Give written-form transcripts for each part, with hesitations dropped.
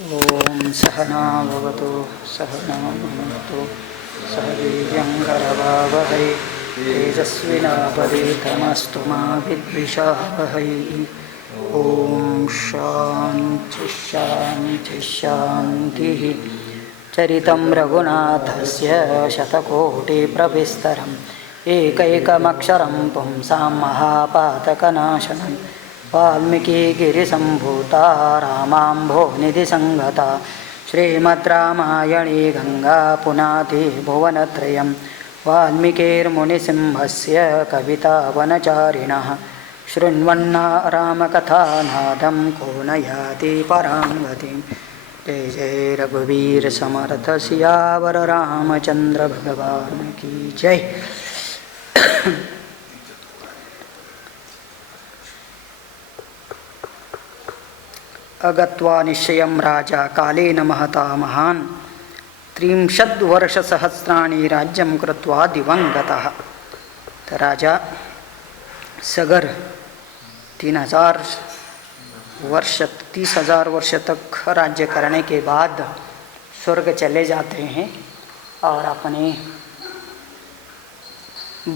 ओम सहना भवतु सहना भुनक्तु सह वीर्यङ्करवावहै तेजस्विनावधीतमस्तु मा विद्विषावहै। ओम शांति शांति शांतिः। चरितं रघुनाथस्य शतकोटिप्रविस्तरम् एकैकमक्षरं पुंसां महापातकनाशनं वाल्मीकिगिरिसम्भूता रामाम्भोनिधिसंगता श्रीमद्रामायणे गंगा पुनाति भुवनत्रयं वाल्मीकिर्मुनिसिंहस्य कवितावनचारिणः शृण्वन् रामकथानादं को न याति परां गतिं। जय जय रघुवीर समर्थ सियावर रामचंद्र भगवान की जय। अगत्वा निश्चयं राजा कालेन महता महान् 30 वर्षसहस्राणि राज्यं कृत्वा दिवंगतः। तो राजा सगर 30,000 वर्ष तक राज्य करने के बाद स्वर्ग चले जाते हैं और अपने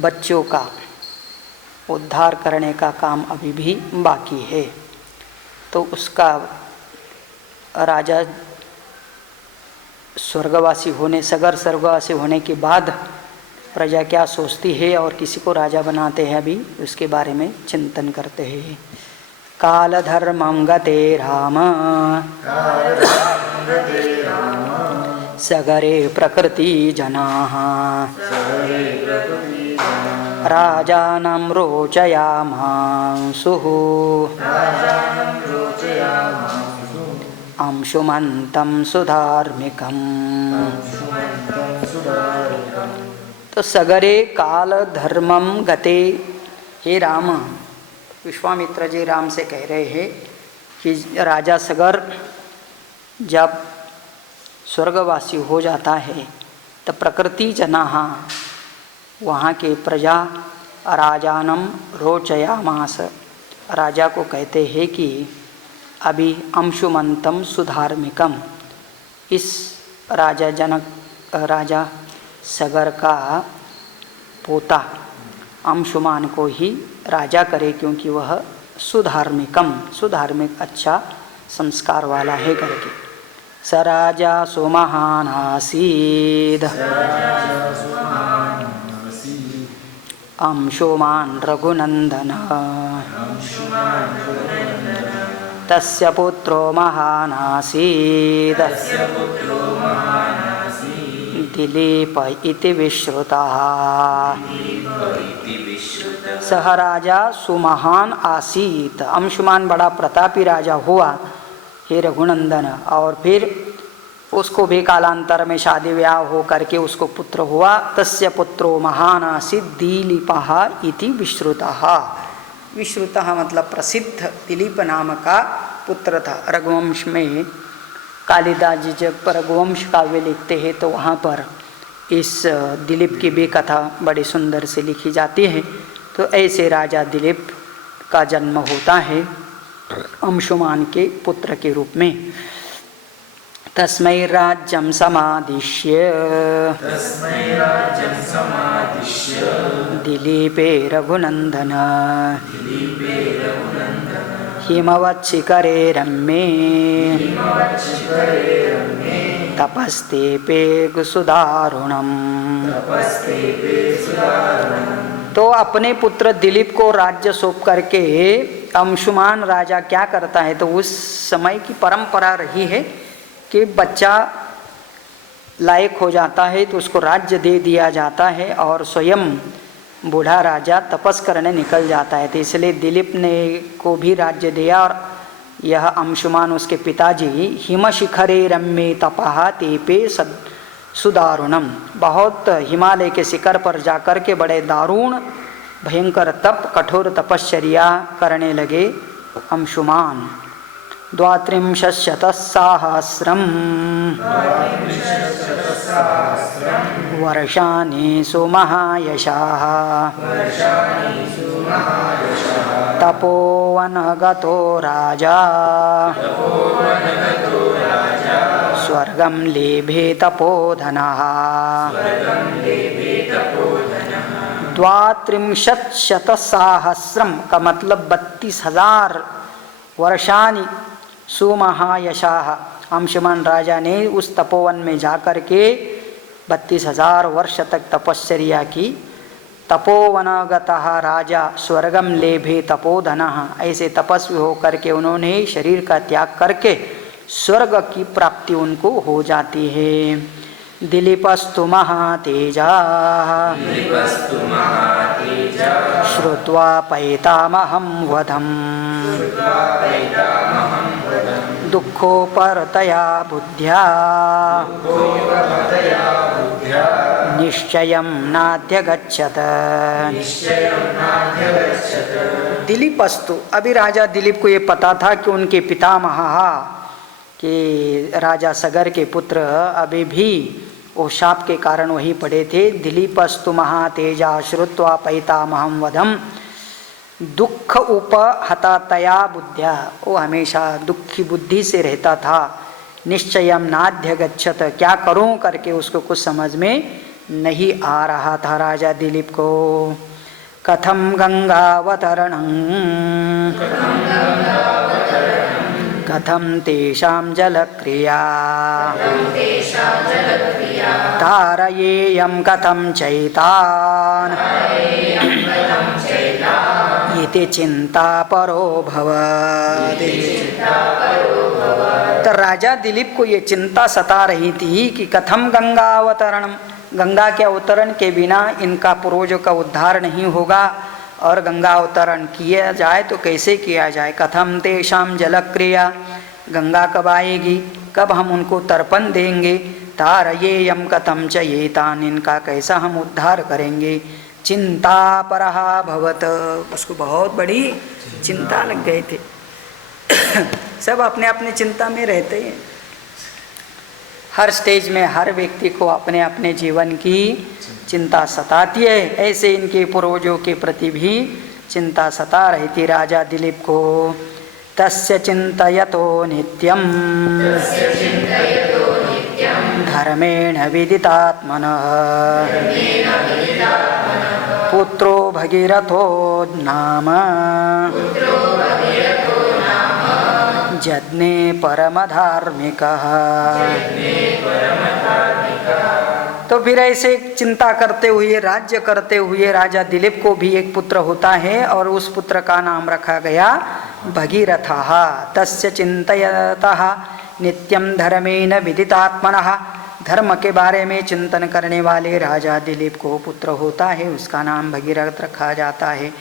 बच्चों का उद्धार करने का काम अभी भी बाकी है। तो उसका राजा स्वर्गवासी होने सगर स्वर्गवासी होने के बाद प्रजा क्या सोचती है और किसी को राजा बनाते हैं, अभी उसके बारे में चिंतन करते हैं। काल धर्मं गते राम सगरे प्रकृति जनाः राजानं रोचयामांसुः अंशुमन्तं सुधार्मिकम्। तो सगरे काल धर्मम गते, हे राम, विश्वामित्र जी राम से कह रहे हैं कि राजा सगर जब स्वर्गवासी हो जाता है तो प्रकृति जनाः, वहाँ के प्रजा राजानम रोचयामास, राजा को कहते हैं कि अभी अंशुमंतम सुधार्मिकम, इस राजा सगर का पोता अंशुमान को ही राजा करे, क्योंकि वह सुधार्मिक अच्छा संस्कार वाला है करके। स राजा सुमहान आसीद अंशुमान रघुनंदन तस्य पुत्रो महान् आसीत् दिलीप इति विश्रुतः। सह राजा सुमहान आसीत, अंशुमान बड़ा प्रतापी राजा हुआ हे रघुनंदन, और फिर उसको भी कालांतर में शादी ब्याह हो करके उसको पुत्र हुआ। तस्य पुत्रो महान् आसीत् दिलीपः इति विश्रुतः। विश्रुतः मतलब प्रसिद्ध, दिलीप नाम का पुत्र था। रघुवंश में कालिदास जी जब रघुवंश काव्य लिखते हैं तो वहाँ पर इस दिलीप की भी कथा बड़ी सुंदर से लिखी जाती है। तो ऐसे राजा दिलीप का जन्म होता है अंशुमान के पुत्र के रूप में। तस्मै राज्यं समादिश्य दिलीपे रघुनंदन हिमवत्शिखरे रम्ये तपस्तेपे सुदारुणम्। तो अपने पुत्र दिलीप को राज्य सौंप करके अंशुमान राजा क्या करता है, तो उस समय की परंपरा रही है कि बच्चा लायक हो जाता है तो उसको राज्य दे दिया जाता है और स्वयं बूढ़ा राजा तपस करने निकल जाता है। तो इसलिए दिलीप ने को भी राज्य दिया और यह अंशुमान उसके पिताजी हिमशिखरे रम्ये तपः तेपे सुदारुणम, बहुत हिमालय के शिखर पर जाकर के बड़े दारुण भयंकर तप कठोर तपश्चर्या करने लगे अंशुमान। 32 वर्षाणि सुमहायशाः तपोवनगतो राजा स्वर्गं लेभे तपोधनः 32,000 का मतलब 32,000 वर्षानि सुमहायशाः। अंशुमान राजा ने उस तपोवन में जाकर के 32,000 वर्ष तक तपश्चर्या की। तपोवनगतः राजा स्वर्गम लेभे तपोधनः, ऐसे तपस्वी होकर के उन्होंने शरीर का त्याग करके स्वर्ग की प्राप्ति उनको हो जाती है। दिलीपस्तु महातेजा श्रुत्वा पैतामहं वधम् दुःखोपरतया बुद्ध्या निश्चयं नाध्यगच्छत। दिलीपस्तु, अभी राजा दिलीप को ये पता था कि उनके पितामह कि राजा सगर के पुत्र अभी भी वो शाप के कारण वहीं पड़े थे। दिलीपस्तु महातेजा श्रुत्वा पैतामहं वधम् दुख उपहततया बुद्ध्या, वो हमेशा दुखी बुद्धि से रहता था। निश्चयम नाध्यगच्छत, क्या करूं करके उसको कुछ समझ में नहीं आ रहा था राजा दिलीप को। कथम गंगावतरणं कथम तेषां जलक्रिया तारयेयं कथम चैतान् इति चिंता परो भवत्। तो राजा दिलीप को ये चिंता सता रही थी कि कथम गंगा अवतरणम, गंगा के अवतरण के बिना इनका पूर्वजों का उद्धार नहीं होगा, और गंगा अवतरण किया जाए तो कैसे किया जाए। कथम तेषां जलक्रिया, गंगा कब आएगी, कब हम उनको तर्पण देंगे। तारयेयं कथम च एतान्, इनका कैसा हम उद्धार करेंगे। चिंता परः भवत, उसको बहुत बड़ी चिंता लग गए थे। सब अपने अपने चिंता में रहते हैं। हर स्टेज में हर व्यक्ति को अपने अपने जीवन की चिंता सताती है। ऐसे इनके पूर्वजों के प्रति भी चिंता सता रही थी राजा दिलीप को। तस्य चिंतयतो नित्यं धर्मेण विदितात्मनः पुत्रो भगीरथो नाम जज्ञे परमधार्मिकः। तो फिर ऐसे चिंता करते हुए, राज्य करते हुए राजा दिलीप को भी एक पुत्र होता है, और उस पुत्र का नाम रखा गया भगीरथः। तस्य चिंतयतः नित्यं धर्मेण विदितात्मनः, धर्म के बारे में चिंतन करने वाले राजा दिलीप को पुत्र होता है, उसका नाम भगीरथ रखा जाता है।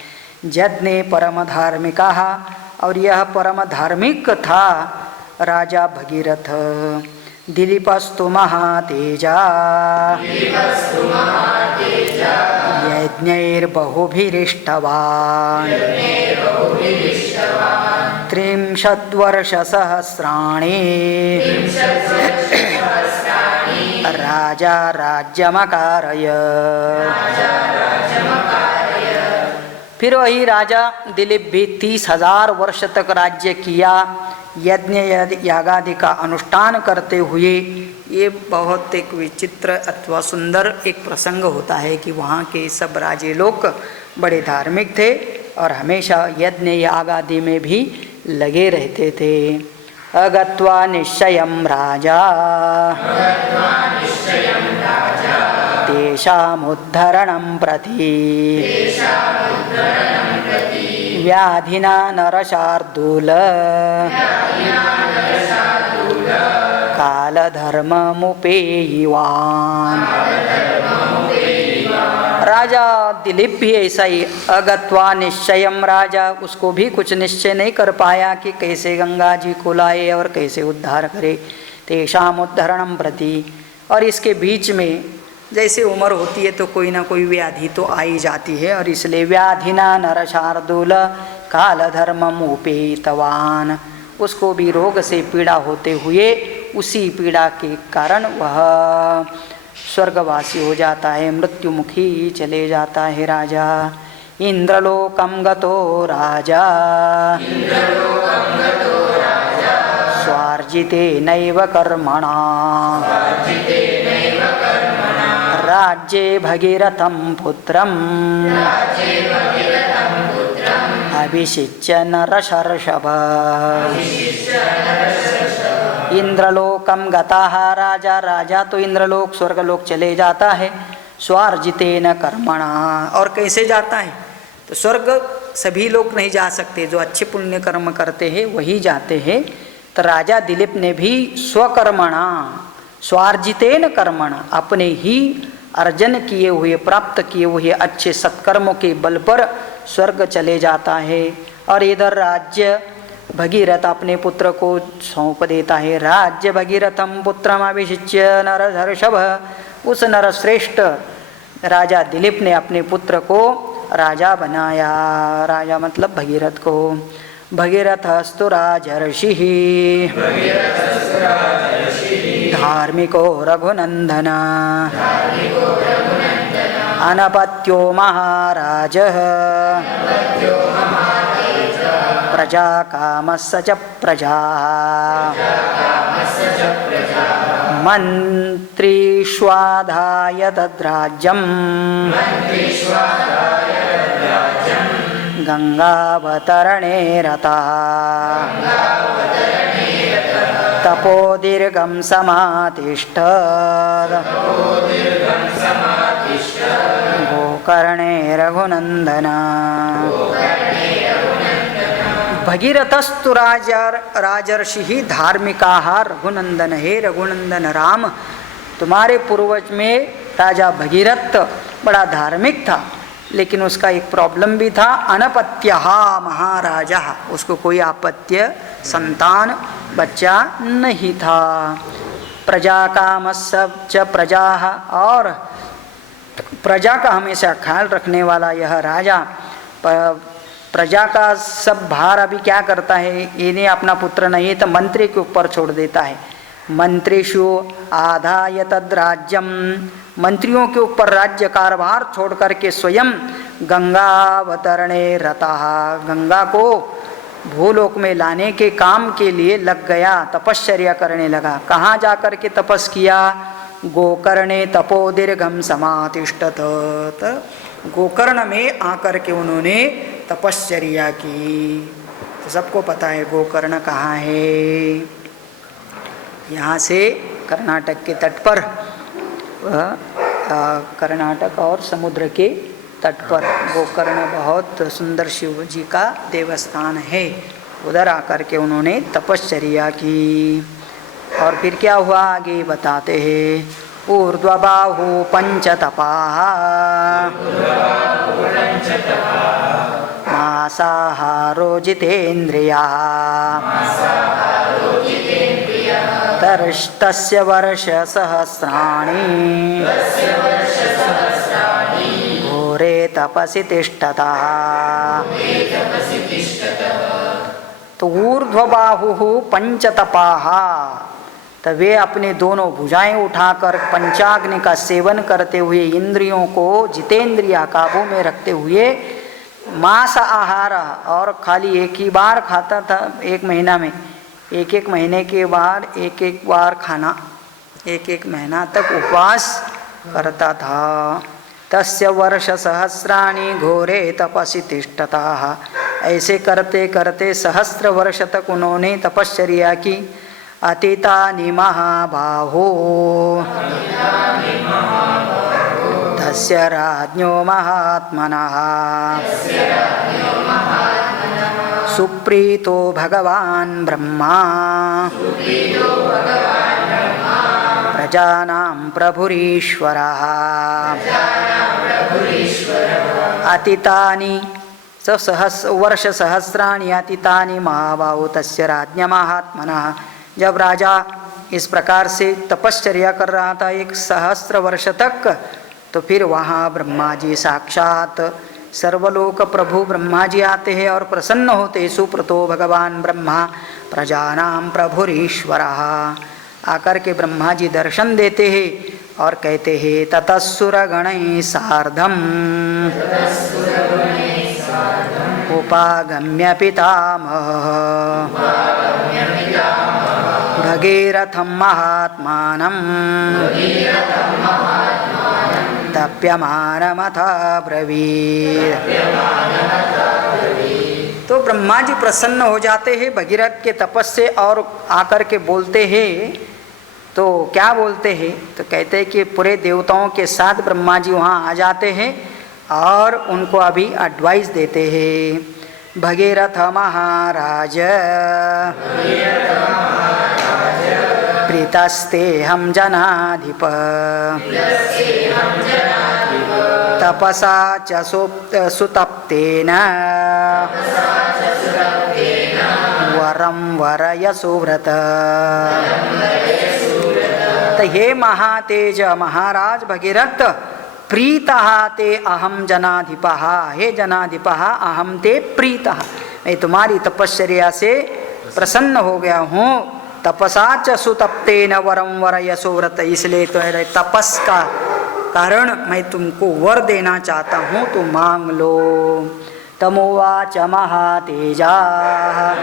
जज्ञे परम धार्मिकः, और यह परम धार्मिक था राजा भगीरथ। दिलीपस्तु महातेजा यज्ञैर्बहुभिरिष्टवान् 30 वर्षसहस्राणि राजा राज्यमकारय। फिर वही राजा दिलीप भी 30,000 वर्ष तक राज्य किया, यज्ञ यागादि का अनुष्ठान करते हुए। ये बहुत एक विचित्र अथवा सुंदर एक प्रसंग होता है कि वहाँ के सब राजे लोग बड़े धार्मिक थे और हमेशा यज्ञ यागादि में भी लगे रहते थे। अगत्वा निश्चयं राजा तेषामुद्धरणं प्रति व्याधिना नरशार्दूल कालधर्ममुपेयिवान्। राजा दिलीप भी ऐसा ही अगत्वा निश्चयम, राजा उसको भी कुछ निश्चय नहीं कर पाया कि कैसे गंगा जी को लाए और कैसे उद्धार करे। तेषाम उद्धरणम प्रति, और इसके बीच में जैसे उम्र होती है तो कोई ना कोई व्याधि तो आ ही जाती है, और इसलिए व्याधिना नरशार्दूल कालधर्मम उपेयितवान्, उसको भी रोग से पीड़ा होते हुए उसी पीड़ा के कारण वह स्वर्गवासी हो जाता है, मृत्युमुखी चले जाता है राजा। इंद्रलोकं गतो राजा स्वार्जितेनैव कर्मणा राज्ये भगीरथं पुत्रम् अभिषिच्य नरशर्षभ। इंद्रलोकम गताः राजा, राजा तो इंद्रलोक स्वर्गलोक चले जाता है। स्वार्जितेन कर्मणा, और कैसे जाता है? तो स्वर्ग सभी लोग नहीं जा सकते, जो अच्छे पुण्य कर्म करते हैं वही जाते हैं। तो राजा दिलीप ने भी स्वकर्मणा स्वार्जितेन कर्मणा, अपने ही अर्जन किए हुए प्राप्त किए हुए अच्छे सत्कर्मों के बल पर स्वर्ग चले जाता है। और इधर राज्य भगीरथ अपने पुत्र को सौंप देता है। राज्य भगीरथम पुत्रमभिषिच्य नरहर्षभ, उस नरश्रेष्ठ राजा दिलीप ने अपने पुत्र को राजा बनाया। राजा मतलब भगीरथ को। भगीरथस्तु राजर्षिः धार्मिको रघुनंदन अनपत्यो महाराजः प्रजा कामस्य च प्रजा मंत्रीष्वाधाय तद्राज्यम् गंगावतरणे रतः तपोदीर्घं समातिष्ठत् गोकर्णे रघुनंदन। भगीरथस्तु राजर्षि धार्मिका रघुनंदन। हे रघुनंदन राम, तुम्हारे पूर्वज में राजा भगीरथ बड़ा धार्मिक था, लेकिन उसका एक प्रॉब्लम भी था, अनपत्य महाराजा, उसको कोई अपत्य संतान बच्चा नहीं था। प्रजा कामस्य च प्रजा, और प्रजा का हमेशा ख्याल रखने वाला यह राजा प्रजा का सब भार अभी क्या करता है, इन्हें अपना पुत्र नहीं तो मंत्री के ऊपर छोड़ देता है। मंत्रीषु आधाय तद्राज्यम, मंत्रियों के ऊपर राज्य कारभार छोड़ करके स्वयं गंगावतरणे रतः, गंगा को भूलोक में लाने के काम के लिए लग गया, तपश्चर्या करने लगा। कहाँ जा कर के तपस किया? गोकर्णे तपोदीर्घम समातिष्ठत, गोकर्ण में आकर के उन्होंने तपश्चर्या की। तो सबको पता है गोकर्ण कहाँ है। यहाँ से कर्नाटक के तट पर, कर्नाटक और समुद्र के तट पर गोकर्ण बहुत सुंदर शिव जी का देवस्थान है। उधर आकर के उन्होंने तपश्चर्या की। और फिर क्या हुआ आगे बताते हैं। ऊर्ध्वबाहु पंचतपाः मासाहारो जितेन्द्रियाः तस्य वर्षसहस्राणि घोरे तपसि तिष्ठतः। तो ऊर्ध्वबाहु पंचतपाः, तो वे अपने दोनों भुजाएं उठाकर पंचाग्नि का सेवन करते हुए, इंद्रियों को जितेंद्रिया काबू में रखते हुए, मांस आहार, और खाली एक ही बार खाता था एक महीना में, एक एक महीने के बाद एक एक बार खाना, एक एक महीना तक उपवास करता था। तस्य वर्ष सहस्राणि घोरे तपसि तिष्ठतः, ऐसे करते करते सहस्र वर्ष तक उन्होंने तपश्चर्या की। अतीतानि महाबाहो तस्य राज्ञो महात्मनः सुप्रीतो भगवान् ब्रह्मा प्रजानां प्रभुरीश्वरः। अतीतानि वर्ष सहस्राणि अतीतानि महाबाहो तस्य राज्ञ महात्मनः। जब राजा इस प्रकार से तपश्चर्या कर रहा था 1 सहस्र वर्ष तक, तो फिर वहाँ ब्रह्मा जी साक्षात सर्वलोक प्रभु ब्रह्मा जी आते हैं और प्रसन्न होते। सुप्रतो भगवान ब्रह्मा प्रजानां प्रभुरीश्वरः, आकर के ब्रह्मा जी दर्शन देते हैं और कहते हैं ततस्सुरगणैः सार्धम् उपागम्य पितामहः भगीरथं महात्मानं तप्यमानमथ ब्रवीत्। तो ब्रह्मा जी प्रसन्न हो जाते हैं भगीरथ के तपस से और आकर के बोलते हैं। तो क्या बोलते हैं? तो कहते हैं कि पूरे देवताओं के साथ ब्रह्मा जी वहाँ आ जाते हैं और उनको अभी एडवाइस देते हैं। भगीरथ महाराज प्रीतस्ते हम जनाधिप तपसा च सुतप्तेन वरं वरय सुव्रत। तो हे महातेज महाराज भगीरथ, प्रीतः ते अहम जनाधिपः, हे जनाधिपः अहम ते प्रीतः, मैं तुम्हारी तपश्चर्या से प्रसन्न हो गया हूँ। तपसा च सुतप्तेन वरं वरय सुव्रत, इसलिए तो तपस का कारण मैं तुमको वर देना चाहता हूँ, तो मांग लो। तमोवाच महातेजाः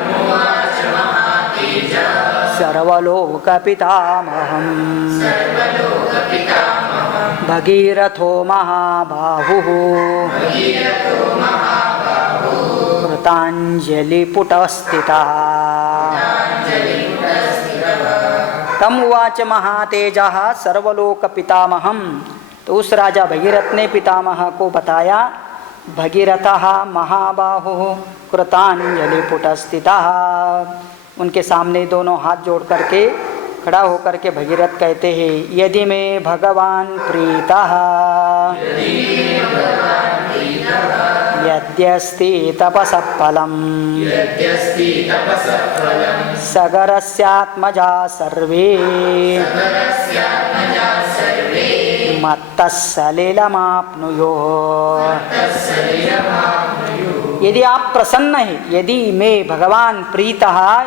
सर्वलोकपितामहं भगीरथो महाबाहुः कृताञ्जलिपुटस्थितः। तम उवाच महातेजः सर्वलोक पितामहम, तो उस राजा भगीरथ ने पितामह को बताया। भगीरथः महाबाहुः कृताञ्जलिपुटस्थितः, उनके सामने दोनों हाथ जोड़ करके खड़ा होकर के भगीरथ कहते हैं, यदि में भगवान प्रीतः यद्यस्ति तपसः फलम् सगरस्यात्मजा सर्वे मत्तः सलिलमाप्नुयोः। यदि आप प्रसन्न है, यदि मैं भगवान प्रीतः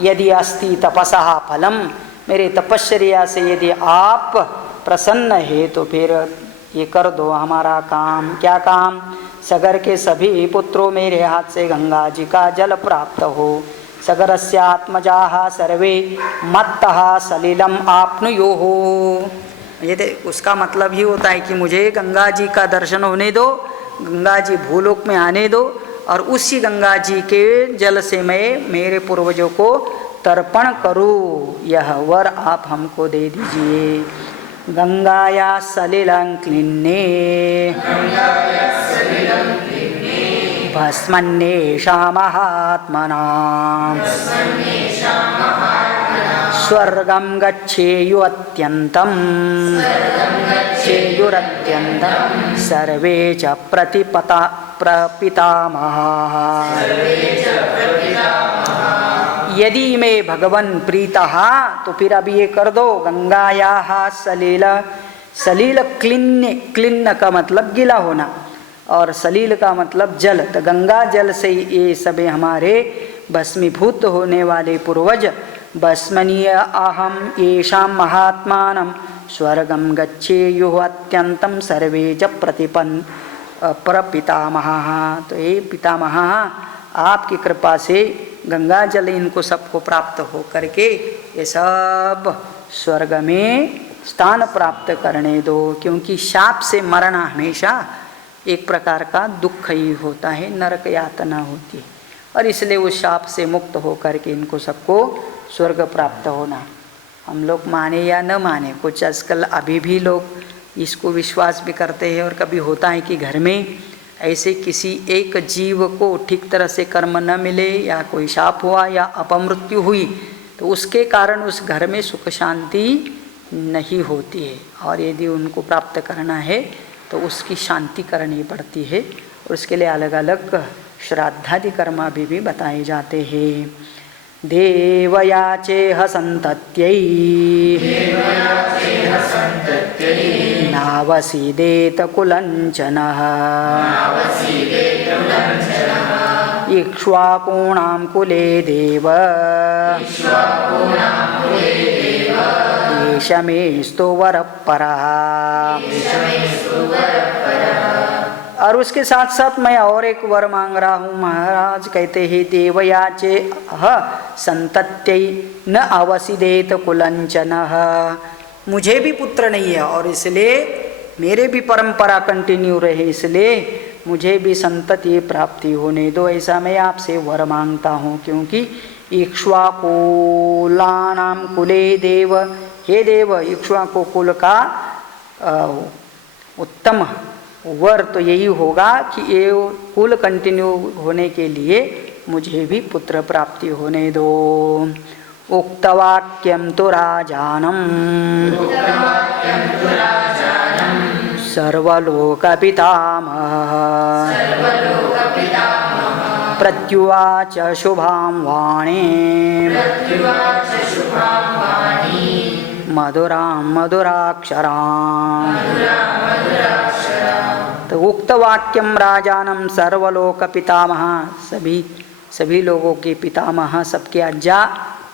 यदि अस्ति तपसः फलम, मेरे तपश्चर्या से यदि आप प्रसन्न है तो फिर ये कर दो हमारा काम। क्या काम? सगर के सभी पुत्रों मेरे हाथ से गंगा जी का जल प्राप्त हो। सगरस्य आत्मजाः सर्वे मत्तः सलिलम आप्नुयोः। ये उसका मतलब ही होता है कि मुझे गंगा जी का दर्शन होने दो, गंगा जी भूलोक में आने दो, और उसी गंगा जी के जल से मैं मेरे पूर्वजों को तर्पण करूँ। यह वर आप हमको दे दीजिए। गंगाया सलिलं क्लिन्ने भस्मन्नेषां महात्मनां स्वर्गं गच्छेयुरत्यन्तं सर्वे च प्रपितामहाः। यदि मैं भगवन प्रीतः, तो फिर अब ये कर दो, गंगायाः सलील क्लिन्न का मतलब गीला होना, और सलील का मतलब जल। तो गंगा जल से ये सभी हमारे भस्मीभूत होने वाले पूर्वज, भस्मनीय अहम येषां महात्मानं स्वर्गं गच्छेयुः अत्यन्तं सर्वे च प्रपितामहाः। तो ये पितामह, आपकी कृपा से गंगा जल इनको सबको प्राप्त हो करके ये सब स्वर्ग में स्थान प्राप्त करने दो, क्योंकि शाप से मरना हमेशा एक प्रकार का दुख ही होता है, नरक यातना होती है, और इसलिए उस शाप से मुक्त हो करके इनको सबको स्वर्ग प्राप्त होना। हम लोग माने या न माने, कुछ आजकल अभी भी लोग इसको विश्वास भी करते हैं, और कभी होता है कि घर में ऐसे किसी एक जीव को ठीक तरह से कर्म न मिले, या कोई शाप हुआ या अपमृत्यु हुई, तो उसके कारण उस घर में सुख शांति नहीं होती है, और यदि उनको प्राप्त करना है तो उसकी शांति करनी पड़ती है, और उसके लिए अलग अलग श्राद्धादि कर्म भी बताए जाते हैं। देवयाचेह संतत्यै नावसीदेत कुलञ्चनः इक्ष्वाकूणां कुले देव एष मेस्तु वरः परः। और उसके साथ साथ मैं और एक वर मांग रहा हूँ। महाराज कहते हैं देवयाचे संतत्यै न अवसिदेत कुलंचन। मुझे भी पुत्र नहीं है और इसलिए मेरे भी परंपरा कंटिन्यू रहे, इसलिए मुझे भी संतति प्राप्ति होने दो, ऐसा मैं आपसे वर मांगता हूँ। क्योंकि इक्ष्वाकुलानाम कुले देव, हे देव इक्ष्वाकु कुल का उत्तम वर तो यही होगा कि ये कुल कंटिन्यू होने के लिए मुझे भी पुत्र प्राप्ति होने दो। उक्तवाक्यम तो राजानम सर्वलोक पितामह प्रत्युवाच शुभां वाणी मधुरां मधुराक्षरां। तो उक्त वाक्यम राजानम सर्वलोक पितामह, सभी लोगों के पितामह, सबके अज्जा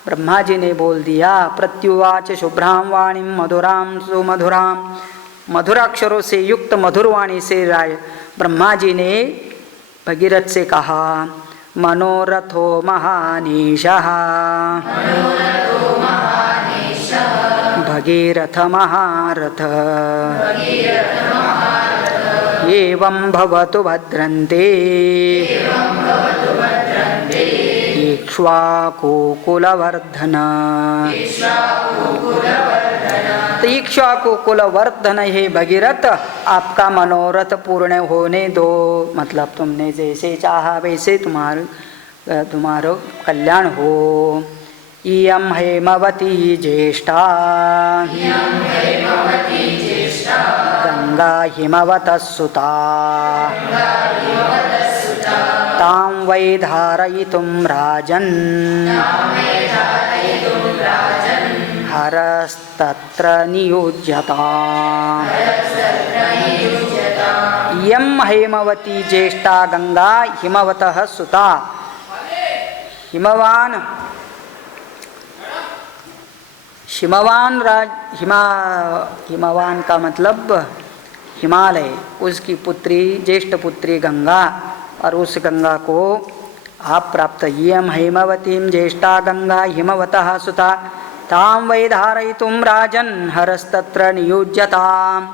ब्रह्मा जी ने बोल दिया। प्रत्युवाच शुभ्रां वाणी मधुरां सुमधुरां, मधुराक्षरों से युक्त मधुर वाणी से ब्रह्मा जी ने भगीरथ से कहा। मनोरथो महानीशः भगीरथ महारथ एवं भवतु भद्रन्ते इक्ष्वाकु कुलवर्धन। तो इक्ष्वाकु कुलवर्धन हे भगीरथ, आपका मनोरथ पूर्ण होने दो, मतलब तुमने जैसे चाहा वैसे तुम्हारो कल्याण हो। इयं हेमवती ज्येष्ठा गंगा हिमवतः सुता तां वै धारयितुं राजन् हरस्तत्र नियुज्यताम्। इयं हेमवती ज्येष्ठा गंगा हिमवतः सुता। हिमवान का मतलब हिमालय, उसकी पुत्री ज्येष्ठ पुत्री गंगा, और उस गंगा को आप प्राप्त। इयं हेमवतीं ज्येष्ठा गंगा हिमवतः सुता तां वै धारयितुं राजन् हरस्तत्र नियुज्यताम्।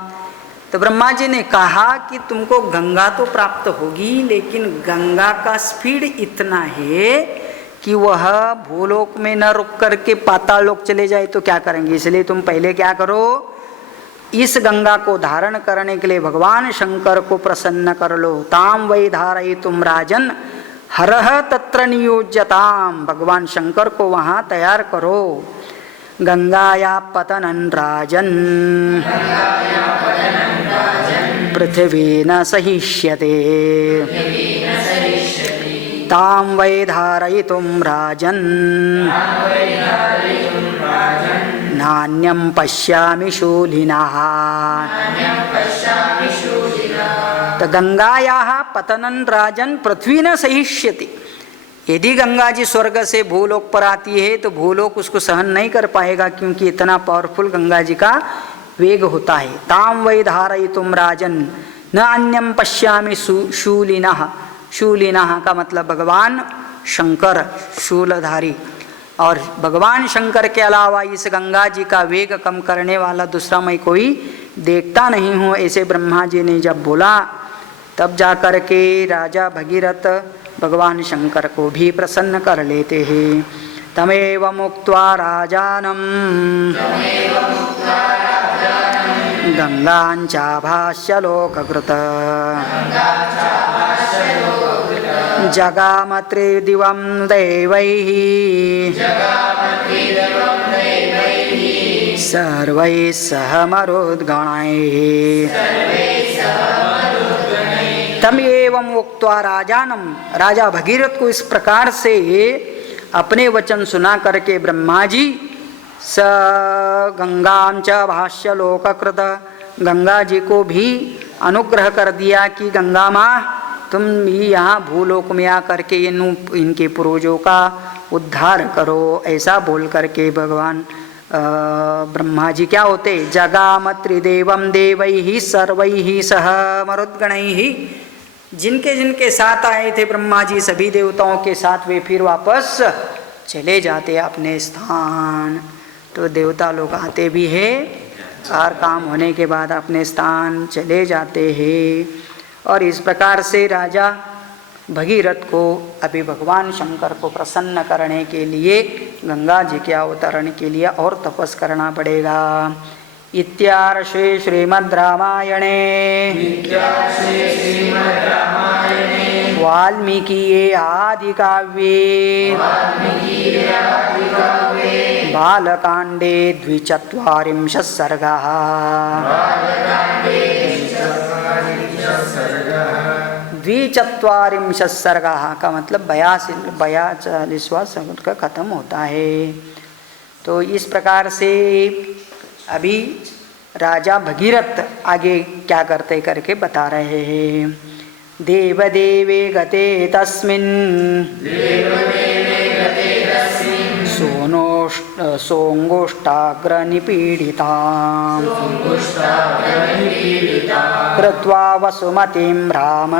तो ब्रह्मा जी ने कहा कि तुमको गंगा तो प्राप्त होगी, लेकिन गंगा का स्पीड इतना है कि वह भूलोक में न रुक करके पाताल लोक चले जाए तो क्या करेंगे। इसलिए तुम पहले क्या करो, इस गंगा को धारण करने के लिए भगवान शंकर को प्रसन्न कर लो। ताम वै धारयितुं राजन हरह तत्र नियोज्यताम, भगवान शंकर को वहाँ तैयार करो। गंगाया पतनं राजन पृथ्वी न सहिष्यते तां वै धारयितुं राजन् नान्यं पश्यामि शूलिनः। तो गंगायाः पतनं राजन् पृथ्वी न सहिष्यति। यदि गंगा जी स्वर्ग से भूलोक पर आती है तो भूलोक उसको सहन नहीं कर पाएगा, क्योंकि इतना पावरफुल गंगा जी का वेग होता है। तां वै धारयितुं राजन् न अन्यं पश्यामि शूलिनः। शूलिनः का मतलब भगवान शंकर शूलधारी, और भगवान शंकर के अलावा इस गंगा जी का वेग कम करने वाला दूसरा मैं कोई देखता नहीं हूँ। ऐसे ब्रह्मा जी ने जब बोला, तब जा कर के राजा भगीरथ भगवान शंकर को भी प्रसन्न कर लेते हैं। तमेव मुक्त्वा राजानं गंगांचाभाष्य लोककृत जगाम त्रिदिवं दैवैः सर्वैः सह मरुद्गणैः। तम एवं उक्त्वा राजानम, राजा भगीरथ को इस प्रकार से अपने वचन सुना करके ब्रह्मा जी स गंगां च भाष्य लोककृत, गंगा जी को भी अनुग्रह कर दिया कि गंगा माँ तुम भी यहाँ भूलोक में आकर के इनके पूर्वजों का उद्धार करो। ऐसा बोल करके भगवान ब्रह्मा जी क्या होते, जगाम त्रिदेवं देवैः सर्वैः सह मरुद्गणैः जिनके जिनके साथ आए थे ब्रह्मा जी सभी देवताओं के साथ वे फिर वापस चले जाते अपने स्थान। तो देवता लोग आते भी है और काम होने के बाद अपने स्थान चले जाते हैं। और इस प्रकार से राजा भगीरथ को अभी भगवान शंकर को प्रसन्न करने के लिए गंगा जी के अवतरण के लिए और तपस करना पड़ेगा। इत्यार्षे श्रीमद् रामायणे वाल्मीकिये आदि काव्ये बालकांडे 42 सर्गः। द्विचत्वारिंशत् सर्गः का मतलब 42वां सर्ग का खत्म होता है। तो इस प्रकार से अभी राजा भगीरथ आगे क्या करते करके बता रहे हैं। देवदेवे गते तस्मिन् सोऽङ्गुष्ठाग्रनिपीडितां कृत्वा वसुमतीं राम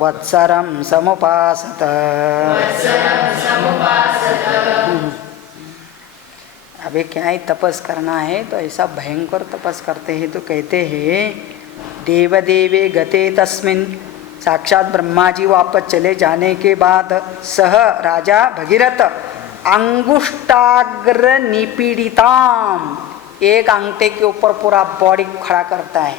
वत्सरं समुपासत। अभी क्या है तपस करना है तो ऐसा भयंकर तपस करते हैं। तो कहते हैं देवदेवे गते तस्मिन्, साक्षात ब्रह्मा जी वापस चले जाने के बाद सह राजा भगीरथ अंगुष्ठाग्र निपीड़िताम, एक अंगूठे के ऊपर पूरा बॉडी खड़ा करता है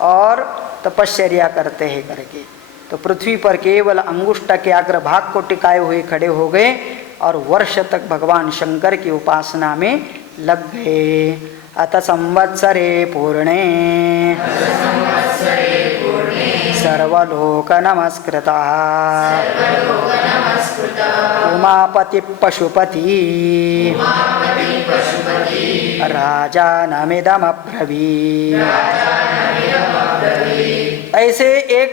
और तपश्चर्या करते हैं करके। तो पृथ्वी पर केवल अंगुष्ठ के अग्रभाग को टिकाए हुए खड़े हो गए और वर्ष तक भगवान शंकर की उपासना में लग गए। अत संवत्सरे पूर्णे सर्वलोक नमस्कृता उमापति पशुपति राजानमिदमब्रवीत्। ऐसे एक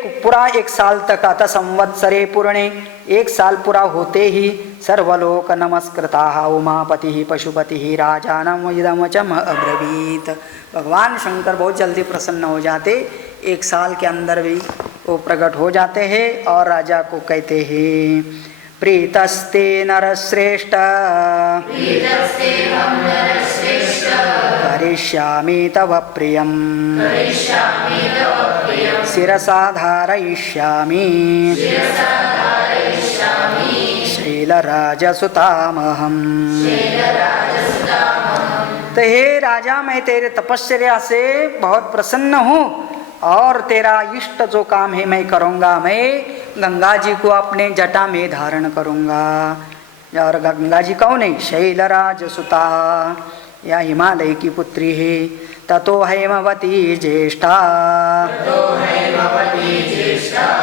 साल तक अत संवत्सरे पूर्णे, एक साल पूरा होते ही सर्वलोक नमस्कृता उमापति पशुपति राजानम इदमचम अब्रवीत। भगवान शंकर बहुत जल्दी प्रसन्न हो जाते, एक साल के अंदर भी वो प्रकट हो जाते हैं और राजा को कहते हैं प्रीतस्ते नरश्रेष्ठ करिष्यामि तव प्रियं शिरसा धारयिष्यामि शैलराजसुतामहम्। तो हे राजा, मैं तेरे तपश्चर्या से बहुत प्रसन्न हूँ और तेरा इष्ट जो काम है मैं करूँगा। मैं गंगा जी को अपने जटा में धारण करूँगा। और गंगा जी कौन है? शैलराज सुता, या हिमालय की पुत्री है। ततो हैमवती ज्येष्ठा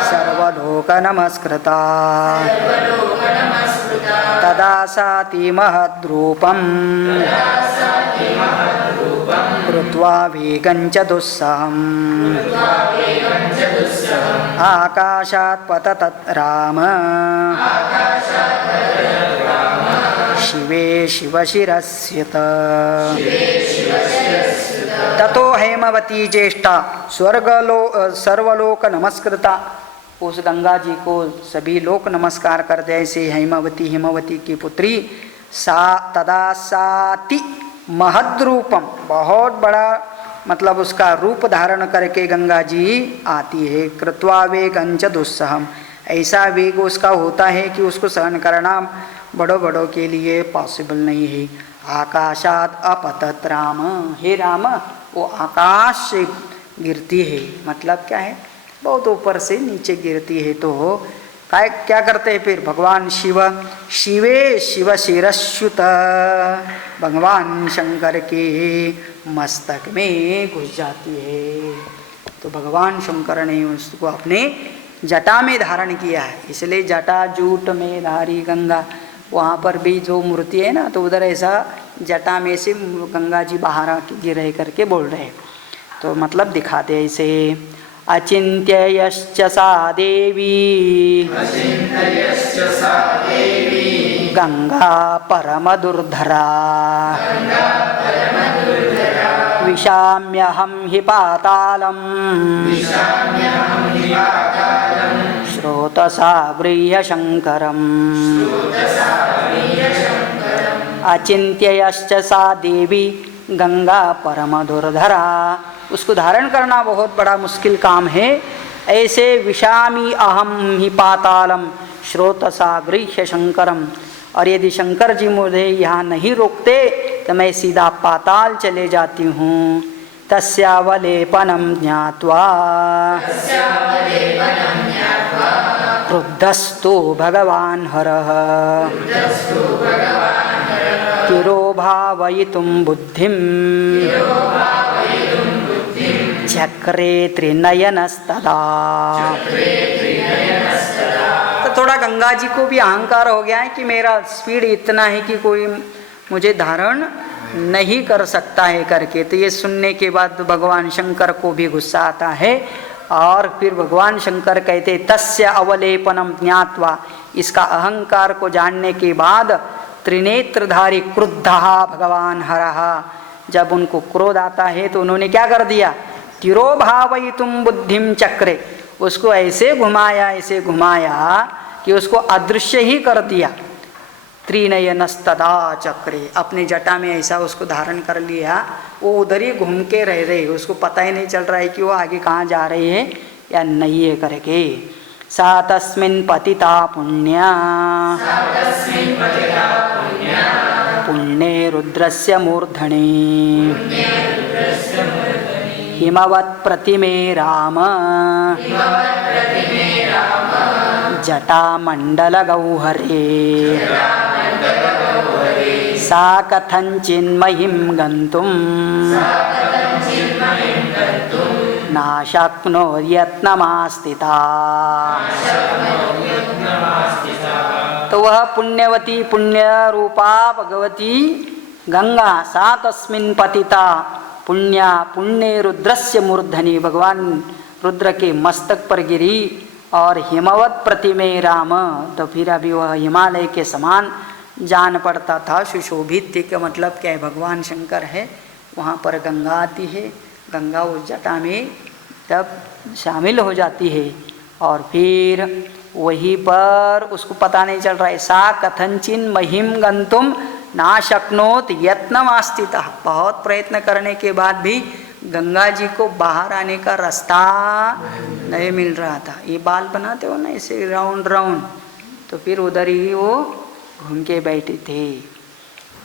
सर्वलोक नमस्कृता तदा साति महद्रूपं कृत्वा वेगञ्च दुस्सहम् आकाशात् पतत राम शिवे शिवशिरस्यत। ततो हेमवती ज्येष्ठा सर्वलोक नमस्कृता, उस गंगा जी को सभी लोक नमस्कार करते। ऐसे हिमवती की पुत्री सा तदा साति महद्रूपम, बहुत बड़ा मतलब उसका रूप धारण करके गंगा जी आती है। कृत्वा वेगंच दुस्सहम, ऐसा वेग उसका होता है कि उसको सहन करना बड़ों के लिए पॉसिबल नहीं है। आकाशात अपतत राम, हे राम वो आकाश से गिरती है, मतलब क्या है बहुत ऊपर से नीचे गिरती है। तो क्या करते हैं फिर भगवान शिव, शिवे शिव शिरस्युत, भगवान शंकर के मस्तक में घुस जाती है। तो भगवान शंकर ने उसको अपने जटा में धारण किया है, इसलिए जटा जूट में धारी गंगा। वहाँ पर भी जो मूर्ति है ना, तो उधर ऐसा जटा में से गंगा जी बाहर गिर करके बोल रहे हैं। तो मतलब दिखाते ऐसे अचिन्त्ययश्च सा देवी गंगा परम दुर्धरा विशाम्यहं हि पातालं श्रोतसा गृह्य शंकरम् अचिंत्ययश्च सा देवी गंगा परम दुर्धरा। उसको धारण करना बहुत बड़ा मुश्किल काम है। ऐसे विशामी अहम हि पातालम श्रोतसा गृह्य शंकरम। और यदि शंकर जी मुझे यहाँ नहीं रोकते तो मैं सीधा पाताल चले जाती हूँ। तस्यावलेपनम ज्ञात्वा क्रुद्धस्तु भगवान् हरः तिरोभावयितुं बुद्धिं चक्रे त्रिनयनस्तदा। तो थोड़ा गंगा जी को भी अहंकार हो गया है कि मेरा स्पीड इतना है कि कोई मुझे धारण नहीं कर सकता है करके। तो ये सुनने के बाद भगवान शंकर को भी गुस्सा आता है और फिर भगवान शंकर कहते तस्य अवलेपनम ज्ञात्वा, इसका अहंकार को जानने के बाद त्रिनेत्रधारी क्रुद्धः भगवान हरः, जब उनको क्रोध आता है तो उन्होंने क्या कर दिया, तिरोभावयितुं बुद्धिम चक्रे, उसको ऐसे घुमाया कि उसको अदृश्य ही कर दिया। त्रिनयनस्तदा चक्रे, अपने जटा में ऐसा उसको धारण कर लिया, वो उधर ही घूम के रह रहे, उसको पता ही नहीं चल रहा है कि वो आगे कहाँ जा रही है या नहीं है करके। सा तस्मिन् पतिता पुण्या पुण्ये रुद्रस्य मूर्धनि हिमवत् प्रतिमे राम जटा मंडल गौहरे सा कथंचिन्महिं गन्तुं न शक्नोति यत्नमास्थिता। तो वह पुण्यवती पुण्य रूपा भगवती गंगा सा तस्मिन् पतिता पुण्या पुण्य रुद्रस्य मूर्धनि, भगवान रुद्र के मस्तक पर गिरी और हिमवत प्रतिमे राम, तो फिर अभी वह हिमालय के समान जान पड़ता था, सुशोभित थी। का मतलब क्या है, भगवान शंकर है, वहाँ पर गंगा आती है, गंगा उस जटा में तब शामिल हो जाती है और फिर वहीं पर उसको पता नहीं चल रहा है। सा कथंचिन महिम गंतुम ना शक्नोत यत्नमास्थिता, बहुत प्रयत्न करने के बाद भी गंगा जी को बाहर आने का रास्ता नहीं मिल रहा था। ये बाल बनाते हो ना ऐसे राउंड राउंड, तो फिर उधर ही वो घूम के बैठे थे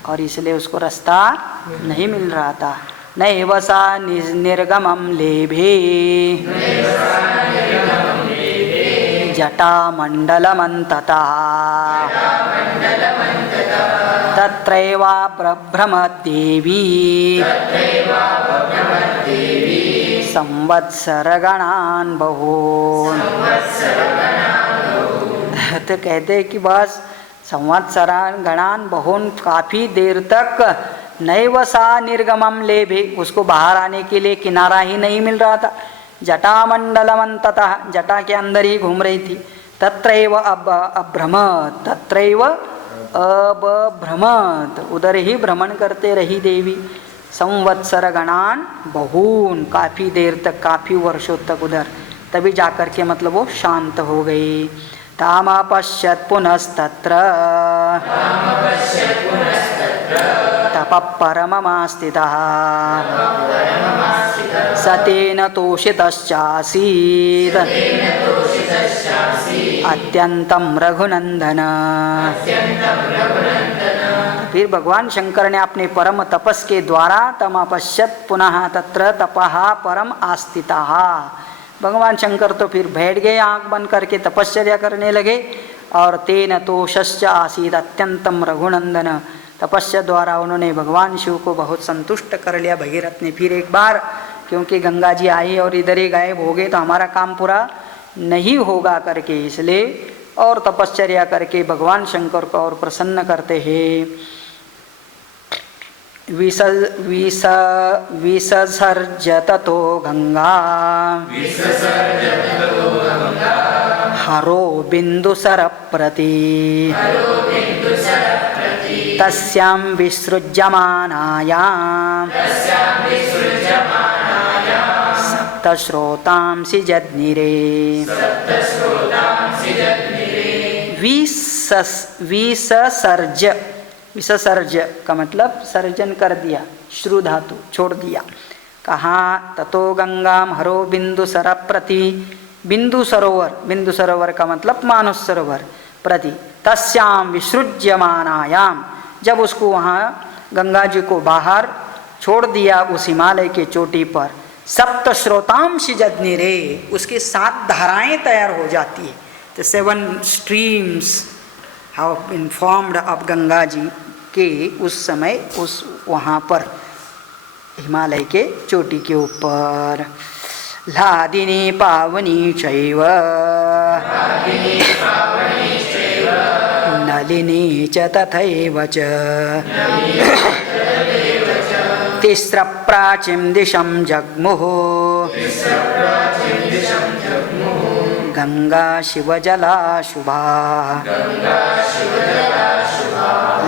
और इसलिए उसको रास्ता नहीं मिल रहा था। नैव सा निर्गमं लेभे जटा मंडलमन्ततः तत्रैवा ब्रभ्रमद्देवी संवत्सरगणान् बहून्। तो कहते हैं कि बस संवत्सरान गणान बहून, काफ़ी देर तक नैव सा निर्गमम लेभे, उसको बाहर आने के लिए किनारा ही नहीं मिल रहा था। जटा मंडलमन्ततः, जटा के अंदर ही घूम रही थी। तत्रैव अभ्रमत, तत्रैव अभ्रमत, उधर ही भ्रमण करते रही देवी। संवत्सर गणान बहून, काफ़ी देर तक, काफ़ी वर्षों तक उधर, तभी जाकर के मतलब वो शांत हो गई। तामपश्यत् पुनस्तत्र तपः परममास्थितः सतेन तोषितश्चासीत् अत्यंतं रघुनंदन। फिर भगवान शंकर ने अपने परम तपस के द्वारा तमपश्यत् पुनः तत्र तपः परम आस्थितः, भगवान शंकर तो फिर बैठ गए आंख बंद करके तपश्चर्या करने लगे। और तेन तोषश्च आसीद अत्यंतम रघुनंदन, तपस्या द्वारा उन्होंने भगवान शिव को बहुत संतुष्ट कर लिया। भगीरथ ने फिर एक बार, क्योंकि गंगा जी आई और इधर ही गायब हो गए तो हमारा काम पूरा नहीं होगा करके, इसलिए और तपश्चर्या करके भगवान शंकर को और प्रसन्न करते हैं। विसर्जत तो गंगा हरो बिंदुसर प्रति तस्यां विसृज्यमानायां सप्तश्रोतांसि जज्ञिरे। विससर्ज, विसर्ज का मतलब सर्जन कर दिया, श्रु धातु छोड़ दिया। कहाँ? ततो गंगाम हरो बिंदु सर प्रति, बिंदु सरोवर, बिंदु सरोवर का मतलब मानस सरोवर, प्रति तस्याम विसृज्यमानायाम, जब उसको वहाँ गंगा जी को बाहर छोड़ दिया उस हिमालय के चोटी पर, सप्त श्रोतांशी जज्ञिरे, उसकी 7 धाराएं तैयार हो जाती है। तो 7 streams have been formed of Ganga ji के उस समय उस वहाँ पर हिमालय के चोटी के ऊपर। लादिनी पावनी चैव नलिनी च तथैव च तिस्र प्राचीं दिशं जग्मुः गंगा शिवजला शुभा।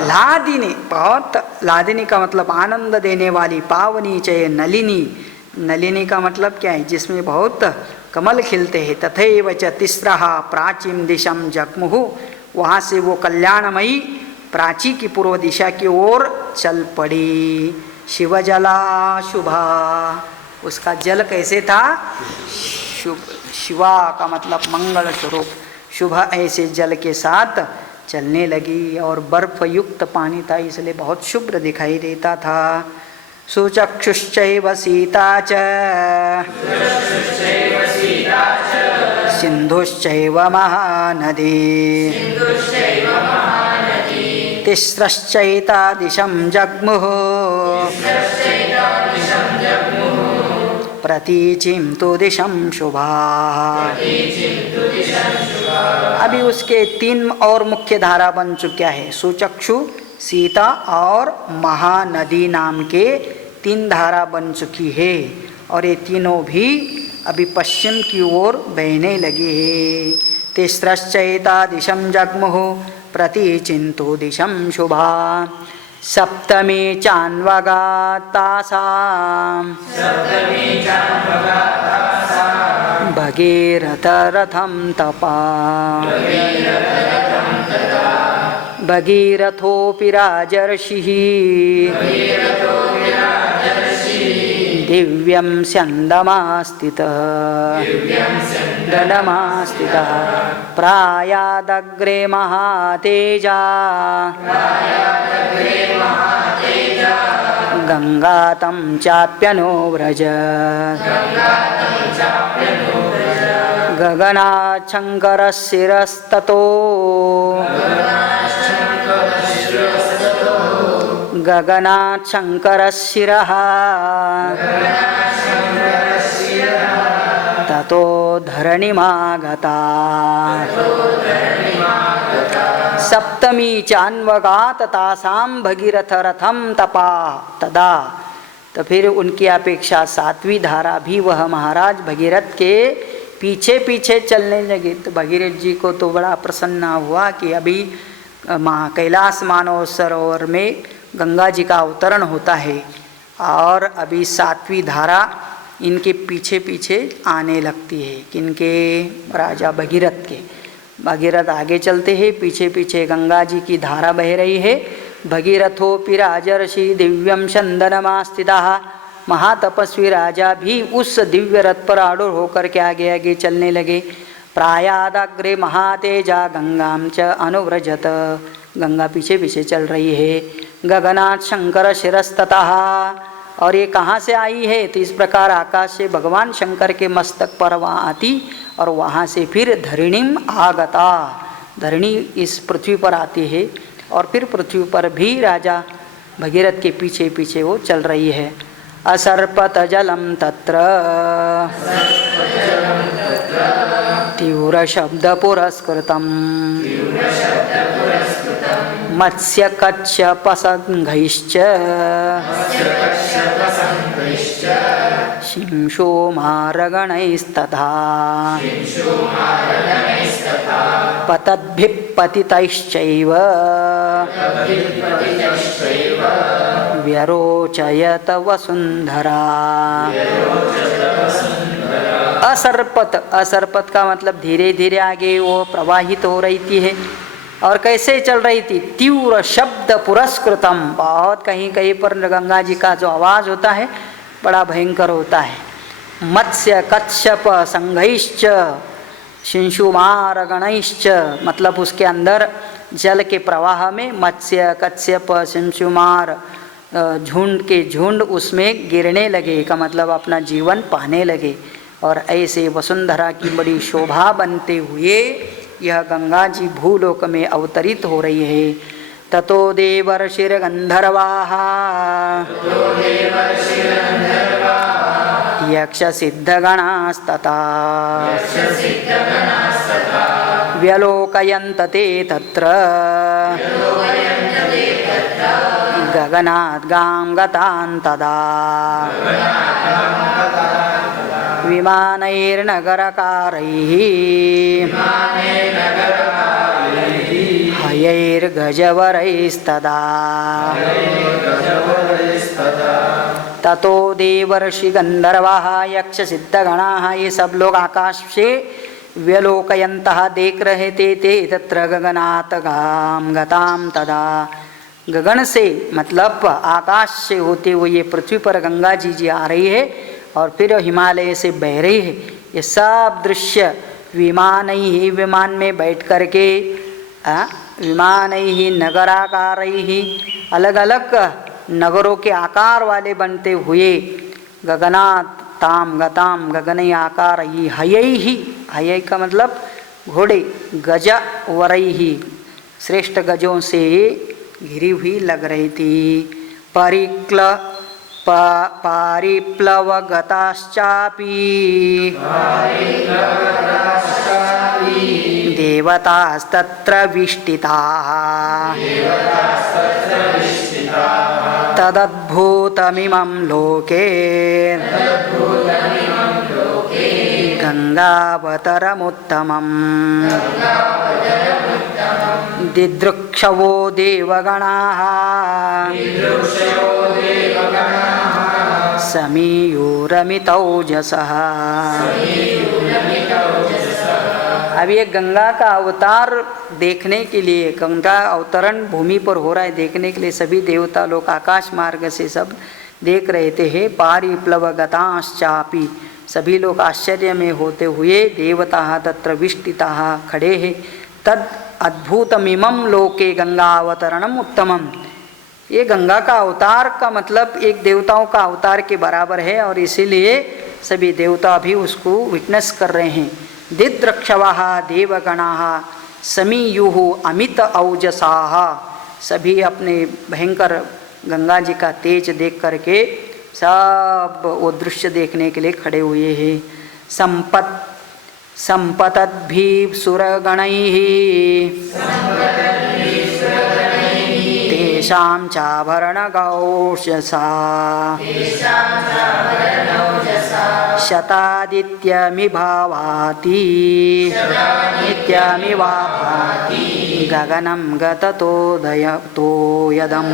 लादिनी, बहुत, लादिनी का मतलब आनंद देने वाली, पावनी चय नलिनी, नलिनी का मतलब क्या है? जिसमें बहुत कमल खिलते हैं। तथैव च तिस्रः प्राचीं दिशं जग्मुः, वहाँ से वो कल्याणमयी प्राची की पूर्व दिशा की ओर चल पड़ी। शिवजला शुभा, उसका जल कैसे था? शुभ, शिवा का मतलब मंगल स्वरूप, शुभ ऐसे जल के साथ चलने लगी। और बर्फ युक्त पानी था इसलिए बहुत शुभ्र दिखाई देता था। सुचक्षुश्चैव सीता च सिन्धुश्चैव महानदी तिस्रश्चैता दिशं जग्मुः प्रतीचिं तु दिशं शुभा। अभी उसके 3 और मुख्य धारा बन चुका है। सुचक्षु, सीता और महानदी नाम के 3 धारा बन चुकी है। और ये तीनों भी अभी पश्चिम की ओर बहने लगी है। तिस्रश्चैता दिशं जग्मुः प्रतीचिन्तु दिशं शुभा। सप्तमी चान्वगातासां भगीरथ रथं तपा भगीरथोऽपि राजर्षिः दिव्यं स्यन्दमास्थितः प्रायादग्रे महातेजा गंगातं चाप्यनोव्रज गगनात् शङ्करशिरस्ततो गगनात् शङ्करशिरः ततो धरणिमागता। सप्तमी चान्वगात तासाम भगीरथ रथम तपा तदा, तो फिर उनकी अपेक्षा 7वीं धारा भी वह महाराज भगीरथ के पीछे पीछे चलने लगे। तो भगीरथ जी को तो बड़ा प्रसन्न हुआ कि अभी कैलाश मानव सरोवर में गंगा जी का अवतरण होता है और अभी 7वीं धारा इनके पीछे पीछे आने लगती है। किनके? राजा भगीरथ के। भगीरथ आगे चलते हैं, पीछे पीछे गंगा जी की धारा बह रही है। भगीरथोऽपि राजर्षि दिव्यम चंदनमास्थितः, महातपस्वी राजा भी उस दिव्य रथ पर आरूढ़ होकर के आगे आगे चलने लगे। प्रायादग्रे महातेजा गंगाम च अनुव्रजत, गंगा पीछे पीछे चल रही है। गगनात् शंकर शिरस्ततः, और ये कहाँ से आई है? तो इस प्रकार आकाश से भगवान शंकर के मस्तक पर वहाँ आती और वहाँ से फिर धरणिम आगता, धरणी इस पृथ्वी पर आती है और फिर पृथ्वी पर भी राजा भगीरथ के पीछे पीछे वो चल रही है। असर्पत जलम तत्र तीव्र शब्द पुरस्कृतम मत्स्य कच्छप संघैश्च शिंशो मारगणैस्तथा पतद्भिः पतितैश्चैव व्यरोचयत वसुंधरा। असर्पत, असर्पत का मतलब धीरे धीरे आगे वो प्रवाहित हो रही है। और कैसे चल रही थी? तीव्र शब्द पुरस्कृतम, बहुत कहीं कहीं पर गंगा जी का जो आवाज़ होता है बड़ा भयंकर होता है। मत्स्य कच्छप संघैश्च शिंशुमार गणैश्च, मतलब उसके अंदर जल के प्रवाह में मत्स्य कच्छप शिंशुमार झुंड के झुंड उसमें गिरने लगे का मतलब अपना जीवन पाने लगे। और ऐसे वसुंधरा की बड़ी शोभा बनते हुए यह गंगा जी भूलोक में अवतरित हो रही है। ततो देवर्षिर्गंधर्वाः यक्ष सिद्धगणास्तथा व्यलोकयन्त ते तत्र गगनात् गां गतान् तदा विमानैर्नगरकारैः हयैर्गजवरैस्तदा। ततो देवर्षि गंधर्वाः यक्ष सिद्धगणाः, ये सब लोग आकाश से व्यलोकयन्तः देख रहे थे। ते तत्र गगनात् गां गतां तदा, गगन से मतलब आकाश से होते हुए ये पृथ्वी पर गंगा जी आ रही है और फिर हिमालय से बह रही है। ये सब दृश्य विमान ही, विमान में बैठ करके विमान ही नगराकार ही, अलग अलग नगरों के आकार वाले बनते हुए गगनात ताम गताम गगन आकार ही हयई ही, हयई का मतलब घोड़े, गज वरई ही श्रेष्ठ गजों से घिरी हुई लग रही थी। पारिप्लवगताश्चापि देवतास्तत्र विष्टिताः तदद्भुतमिमं लोके गंगावतरमुत्तमम्। दिदृक्षवो देवगणाः समीयुरमितौजसः। अब ये गंगा का अवतार देखने के लिए, गंगा अवतरण भूमि पर हो रहा है देखने के लिए सभी देवता लोग आकाश मार्ग से सब देख रहे थे। हे पारिप्लवगताश्चापि, सभी लोग आश्चर्य में होते हुए देवता तत्र विष्टिताः खड़े हैं। तद अद्भुतमिमं लोके गंगा अवतरणम उत्तमम, ये गंगा का अवतार का मतलब एक देवताओं का अवतार के बराबर है और इसीलिए सभी देवता भी उसको विटनेस कर रहे हैं। दिद्रक्षवाः देवगणाः समीयुः अमित औजसाः, सभी अपने भयंकर गंगा जी का तेज देख करके सब वो दृश्य देखने के लिए खड़े हुए हैं। संपतद्भिः सुरगणैः तेषां चाभरणगौषसा शतादित्यमिभावाति नित्यमिवाभाति गगनं गततोदयतो यदम्।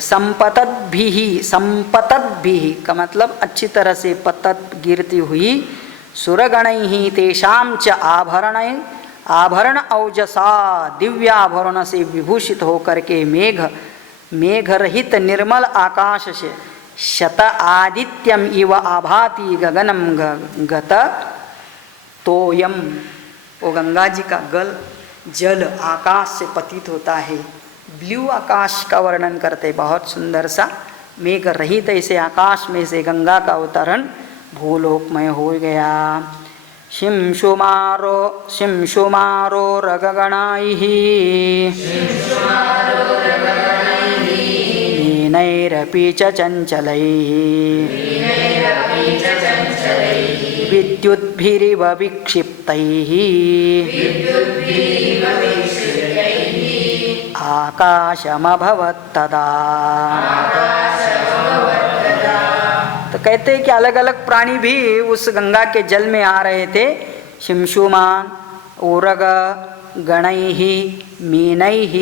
संपतद्भिः, संपतद्भिः का मतलब अच्छी तरह से पतत गिरती हुई, सुरगणैः तेषां च आभरणैः, आभरण औजसा दिव्याभरण से विभूषित होकर के मेघ रहित निर्मल आकाश से शत आदित्यम इव आभाति गगनम गत तोयम, वो गंगा जी का जल आकाश से पतित होता है। ब्लू आकाश का वर्णन करते, बहुत सुंदर सा मेघ रहित ऐसे आकाश में से गंगा का अवतरण भूलोकमय हो गया। शिंशुमारो रगगणाइः नीनैरपि च चञ्चलैः विद्युद्भिरिव विक्षिप्तैः आकाशमभवत्तदा। तो कहते हैं कि अलग अलग प्राणी भी उस गंगा के जल में आ रहे थे। शिमशुमान, ओरग, गणैः मीनैः,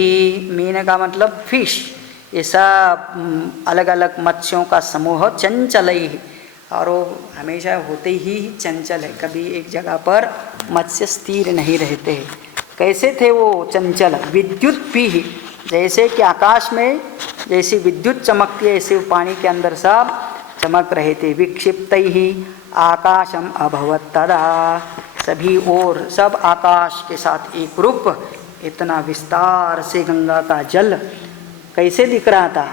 मीन का मतलब फिश, ये सब अलग अलग मत्स्यों का समूह, चंचलैः, और वो हमेशा होते ही चंचल है, कभी एक जगह पर मत्स्य स्थिर नहीं रहते हैं। कैसे थे वो चंचल? विद्युत पी, जैसे कि आकाश में जैसी विद्युत चमकती है ऐसे पानी के अंदर सब चमक रहे थे। विक्षिप्तैः आकाशम अभवत् तदा, सभी ओर सब आकाश के साथ एक रूप, इतना विस्तार से गंगा का जल कैसे दिख रहा था।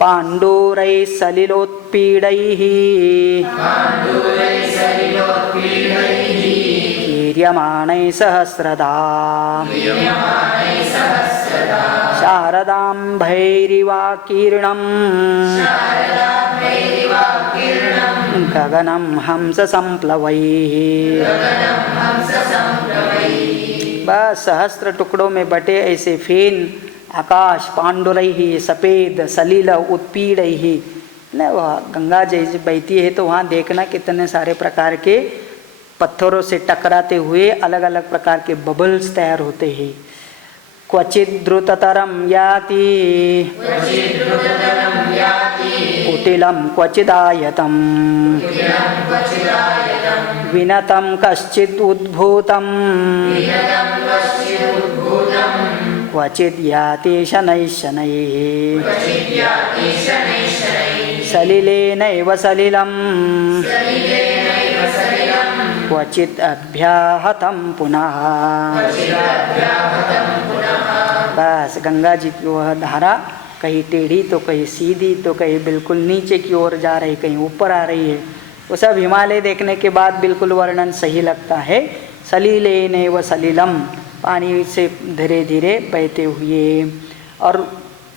पाण्डुरैः सलिलोत्पीडैः कीर्यमाणैः सहस्रदा शारदां भैरिवाकीर्णं गगनं हंस संप्लवैः। बस सहस्त्र टुकड़ों में बटे ऐसे फेन आकाश, पाण्डुरैः सफ़ेद, सलिल उत्पीडैः, न वह गंगा जैसे बहती है तो वहाँ देखना कितने सारे प्रकार के पत्थरों से टकराते हुए अलग अलग प्रकार के बबल्स तैयार होते हैं। क्वचिद् द्रुततरं याति कुटिलं क्वचिदायतं विनतं कश्चिद् उद्भूतं क्वचिद् याति शनैः शनैः। सलिलेनैव सलिलं क्वचित् अभ्याहतं पुनः। बस गंगा जी की वह धारा कहीं टेढ़ी तो कहीं सीधी तो कहीं बिल्कुल नीचे की ओर जा रही, कहीं ऊपर आ रही है। वो सब हिमालय देखने के बाद बिल्कुल वर्णन सही लगता है। सलिलेनैव सलिलम, पानी से धीरे धीरे बहते हुए। और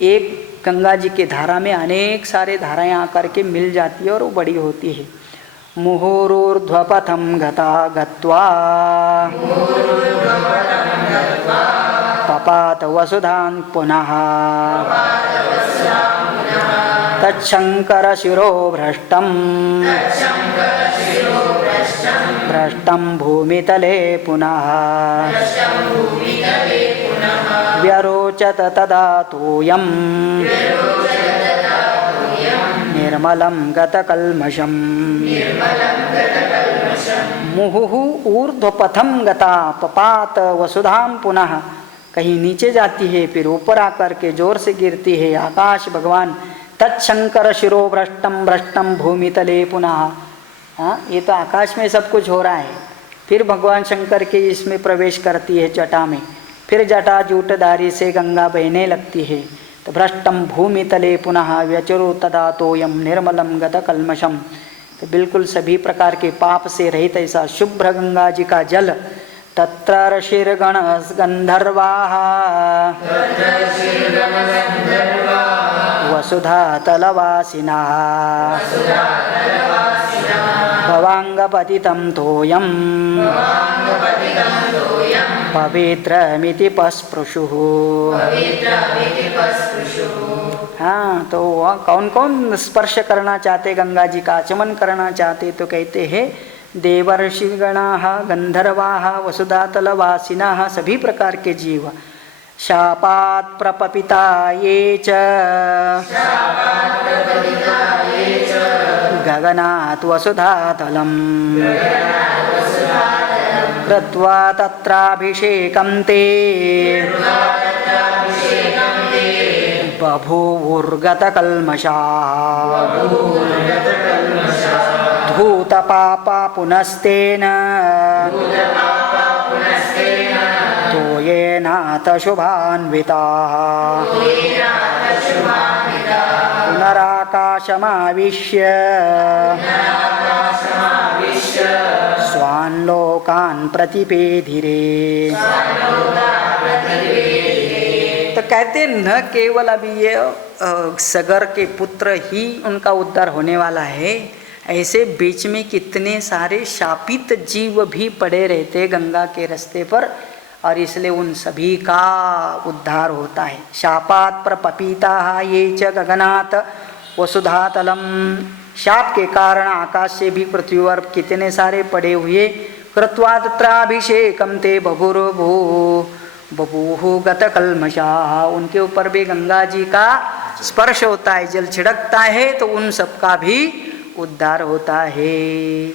एक गंगा जी के धारा में अनेक सारे धाराएं आकर के मिल जाती है और वो बड़ी होती है। मुहुरोर्ध्वपथं गता गत्वा पपात वसुधान् पुनः तच्छंकर शिरो भ्रष्टं भूमितले पुनः व्यरोचत तदा तोयं निर्मलं गतकल्मषम्। मुहुः ऊर्ध्वपथं गता पपात वसुधां पुनः, कहीं नीचे जाती है फिर ऊपर आकर के जोर से गिरती है। आकाश भगवान तत्शंकर शिरो भ्रष्टम भ्रष्टम भूमितले पुनः। हाँ, ये तो आकाश में सब कुछ हो रहा है, फिर भगवान शंकर के इसमें प्रवेश करती है जटा में, फिर जटा जूटधारी से गंगा बहने लगती है। तो भ्रष्टम भूमितले पुनः व्यचरो तदा तोयम निर्मलम गतकल्मषम। तो बिल्कुल सभी प्रकार के पाप से रहित ऐसा शुभ्र गंगा जी का जल। तत्र ऋषिर्गण गंधर्वाः वसुधा तलवासिनः भवांगपतितं तोयं पवित्रमिति पस्पृशुः। हाँ, तो कौन कौन स्पर्श करना चाहते, गंगा जी का आचमन करना चाहते, तो कहते हैं देवर्षिगणाः गंधर्वाः वसुधातलवासिनः, सभी प्रकार के जीव। शापात् प्रपपिता ये च गगनात् वसुधातलं कृत्वा तत्राभिषेकं ते बभूवुर्गतकल्मषाः धूतपापा पुनस्तेन तोयेनाथ शुभान्विताः पुनराकाशमाविश्य स्वान् लोकान् प्रतिपेधिरे। तो कहते न केवल अभी ये सगर के पुत्र ही उनका उद्धार होने वाला है, ऐसे बीच में कितने सारे शापित जीव भी पड़े रहते गंगा के रास्ते पर, और इसलिए उन सभी का उद्धार होता है। शापात प्रपपीता ये च गगनात वसुधातलम, शाप के कारण आकाश से भी पृथ्वी पर कितने सारे पड़े हुए कृत्वा तत्राभिषेकं ते बभूव गतकल्मषाः। उनके ऊपर भी गंगा जी का स्पर्श होता है, जल छिड़कता है तो उन सबका भी उद्धार होता है।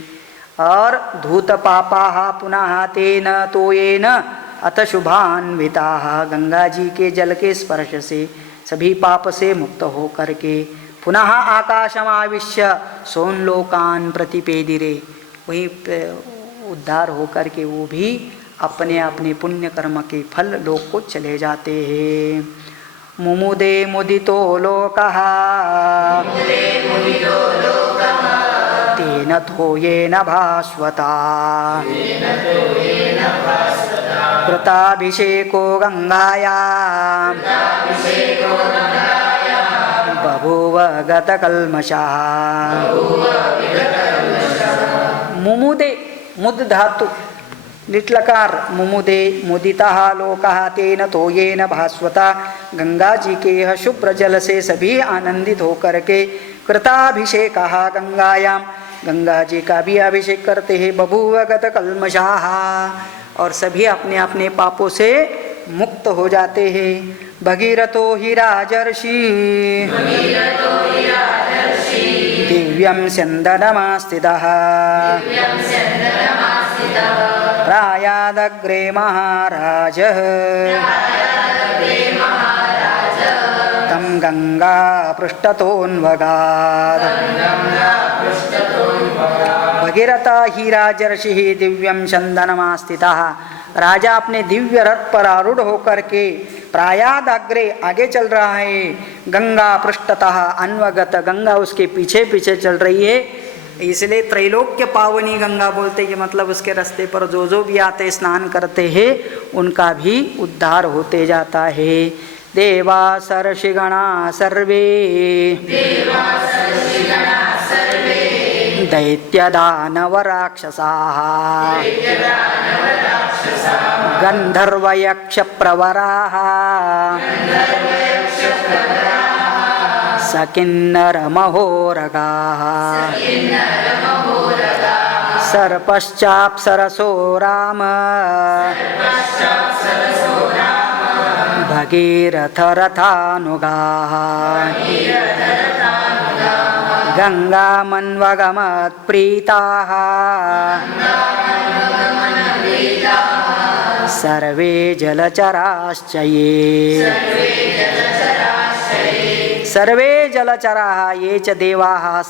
और धूत पापाः पुनः तेन तोयेन अत शुभान्विताः। गंगा जी के जल के स्पर्श से सभी पाप से मुक्त हो करके पुनः आकाशमाविश्य सोनलोकान प्रतिपेदिरे, वहीं उद्धार हो करके वो भी अपने अपने पुण्य कर्म के फल लोक को चले जाते हैं। मुमुदे मुदितो लोकः तेन तोयेन भास्वता कृताभिषेको गंगायां बभूव गतकल्मषः। मुमुदे, मुद धातु लिट्लकार, मुमुदे मुदितः लोकः तेन तोयेन भास्वता। गंगा जी के यह शुभ्र जल से सभी आनंदित होकर के कृताभिषेकः गंगायां, गंगा जी का भी अभिषेक करते हैं। बभूव गतकल्मषाः, और सभी अपने अपने पापों से मुक्त हो जाते हैं। भगीरथो हि राजर्षि दिव्यं स्यन्दनमास्थितः प्रायादग्रे महाराजः तं गंगा पृष्ठतोऽन्वगात्। भगीरथ ही राजर्षि दिव्यम चंदनमास्थितः। राजा अपने दिव्य रथ पर आरूढ़ होकर के प्रायाद अग्रे आगे चल रहा है, गंगा पृष्ठतः अन्वगत, गंगा उसके पीछे पीछे चल रही है। इसलिए त्रैलोक्य पावनी गंगा बोलते कि मतलब उसके रास्ते पर जो जो भी आते स्नान करते हैं उनका भी उद्धार होते जाता है। देवा सर्षिगणा सर्वे दैत्यदानव राक्षसाः गंधर्वयक्ष प्रवराः सकिन्नरमहोरगाः सर्पश्चाप्सरसो राम भगीरथरथानुगाः गंगामन्वगमत्प्रीताः सर्वे जलचराश्च ये। सर्वे जलचराः ये च देवाः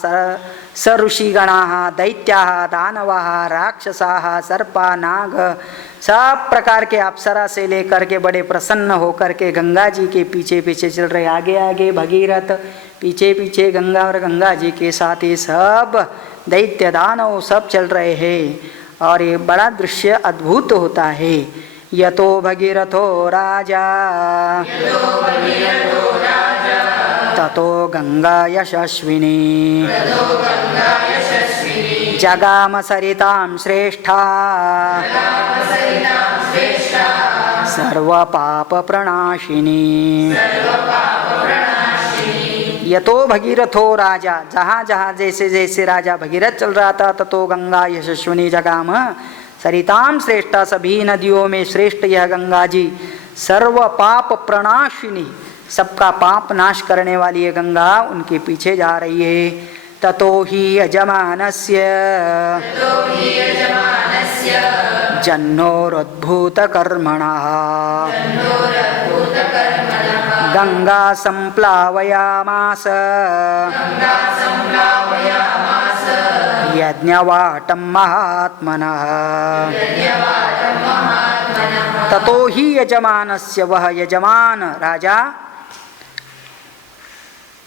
सऋषिगणाः दैत्याः दानवाः राक्षसाः सर्पा नाग, सब प्रकार के अप्सरा से लेकर के बड़े प्रसन्न होकर के गंगा जी के पीछे पीछे चल रहे। आगे आगे भगीरथ, पीछे पीछे गंगा, और गंगा जी के साथ ही सब दैत्य दानव सब चल रहे हैं। और ये बड़ा दृश्य अद्भुत होता है। यतो भगीरथो राजा ततो गंगा यशस्विनी जगाम सरितां श्रेष्ठा सर्व पाप प्रणाशिनी। यतो भगीरथो राजा, जहाँ जहाँ जैसे जैसे राजा भगीरथ चल रहा था, ततो गंगा यशस्विनी जगाम सरिताम श्रेष्ठा, सभी नदियों में श्रेष्ठ यह गंगा जी सर्व पाप प्रणाशिनी, सबका पाप नाश करने वाली ये गंगा उनके पीछे जा रही है। ततो ही यजमानस्य जन्नोरद्भुत कर्मणः गंगा संप्लावयामास यज्ञवाटं महात्मनः। ततो ही यजमानस्य, वह यजमान राजा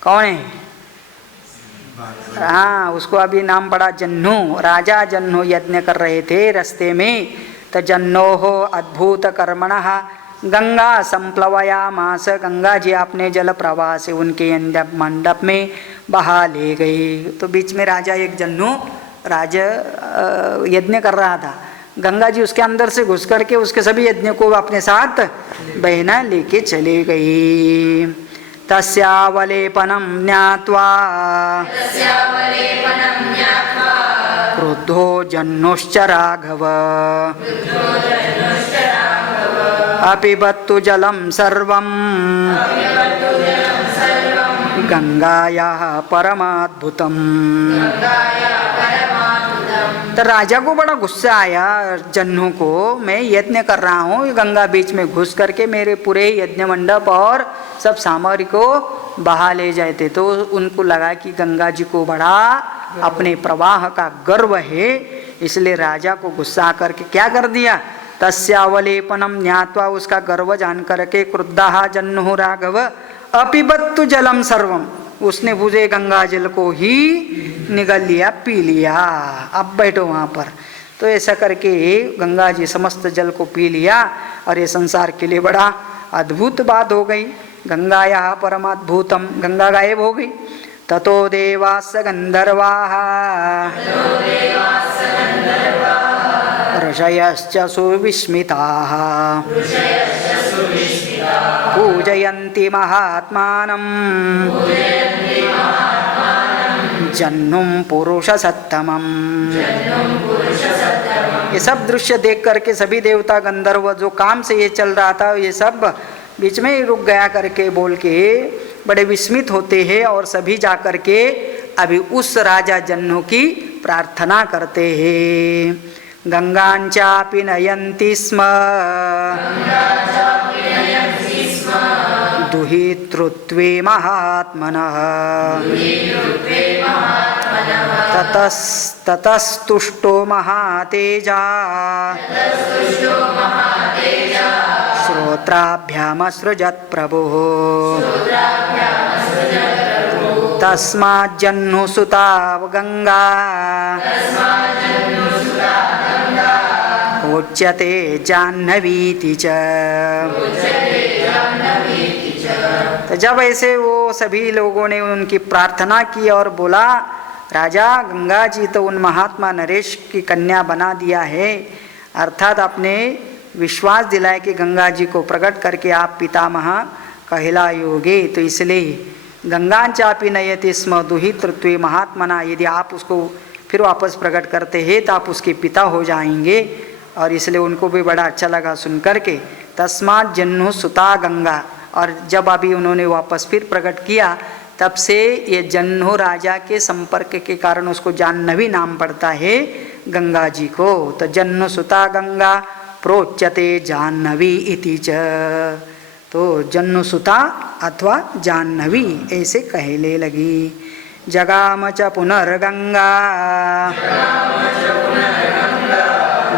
कौन है? हाँ, उसको अभी नाम पड़ा जन्नू। राजा जन्नू यज्ञ कर रहे थे रास्ते में। तो जन्नो हो अद्भुत कर्मणः गंगा संप्लवयामास, गंगा जी अपने जल प्रवाह से उनके मंडप में बहा ले गई। तो बीच में राजा एक जन्नू राजा यज्ञ कर रहा था, गंगा जी उसके अंदर से घुस करके उसके सभी यज्ञ को अपने साथ बहना लेके चले गई। तस्यावलेपनं ज्ञात्वा वृद्धो जह्नुश्च राघव अपिबत्तु जलं सर्वं गंगायाः परमाद्भुतम्। तो राजा को बड़ा गुस्सा आया जन्नू को, मैं यज्ञ कर रहा हूँ, गंगा बीच में घुस करके मेरे पूरे यज्ञ मंडप और सब सामग्री को बहा ले जाते। तो उनको लगा कि गंगा जी को बड़ा अपने प्रवाह का गर्व है, इसलिए राजा को गुस्सा करके क्या कर दिया, तस्यावलेपनम ज्ञात्वा, उसका गर्व जान करके क्रुद्धः जह्नुः राघव अपिबत्तु जलम सर्वम, उसने बुझे गंगा जल को ही निगल लिया, पी लिया। अब बैठो वहाँ पर। तो ऐसा करके गंगा जी समस्त जल को पी लिया और ये संसार के लिए बड़ा अद्भुत बात हो गई। गंगायाः परमाद्भुतम, गंगा गायब हो गई। ततो देवास गंधर्वाः ऋषयश्च सुविस्मिताः पूजयन्ति महात्मानं जह्नुं पुरुषसत्तमम्। ये सब दृश्य देख करके सभी देवता गंधर्व, जो काम से ये चल रहा था, ये सब बीच में ही रुक गया करके बोल के बड़े विस्मित होते हैं और सभी जा करके अभी उस राजा जह्नु की प्रार्थना करते हैं। गंगांचापि नयन्ति स्म दुहितृत्वे महात्मनः ततस्तुष्टो महातेजा श्रोत्राभ्यामसृजत् प्रभुः तस्माज्जह्नुसुता गंगा उच्यते जाह्नवीति च। तो जब ऐसे वो सभी लोगों ने उनकी प्रार्थना की और बोला, राजा गंगा जी तो उन महात्मा नरेश की कन्या बना दिया है, अर्थात आपने विश्वास दिलाए कि गंगा जी को प्रकट करके आप पितामह कहलाओगे, तो इसलिए गंगांचापि नयति स्म दुहितृत्वे महात्मना, यदि आप उसको फिर वापस प्रकट करते हैं तो आप उसके पिता हो जाएंगे। और इसलिए उनको भी बड़ा अच्छा लगा सुन करके। तस्मात् जह्नुः सुता गंगा, और जब अभी उन्होंने वापस फिर प्रकट किया तब से ये जह्नु राजा के संपर्क के कारण उसको जाह्नवी नाम पड़ता है गंगा जी को। तो जह्नु सुता गंगा प्रोच्यते जाह्नवी इति च। तो जह्नु सुता अथवा जाह्नवी ऐसे कहने लगी। जगाम च पुनर्गंगा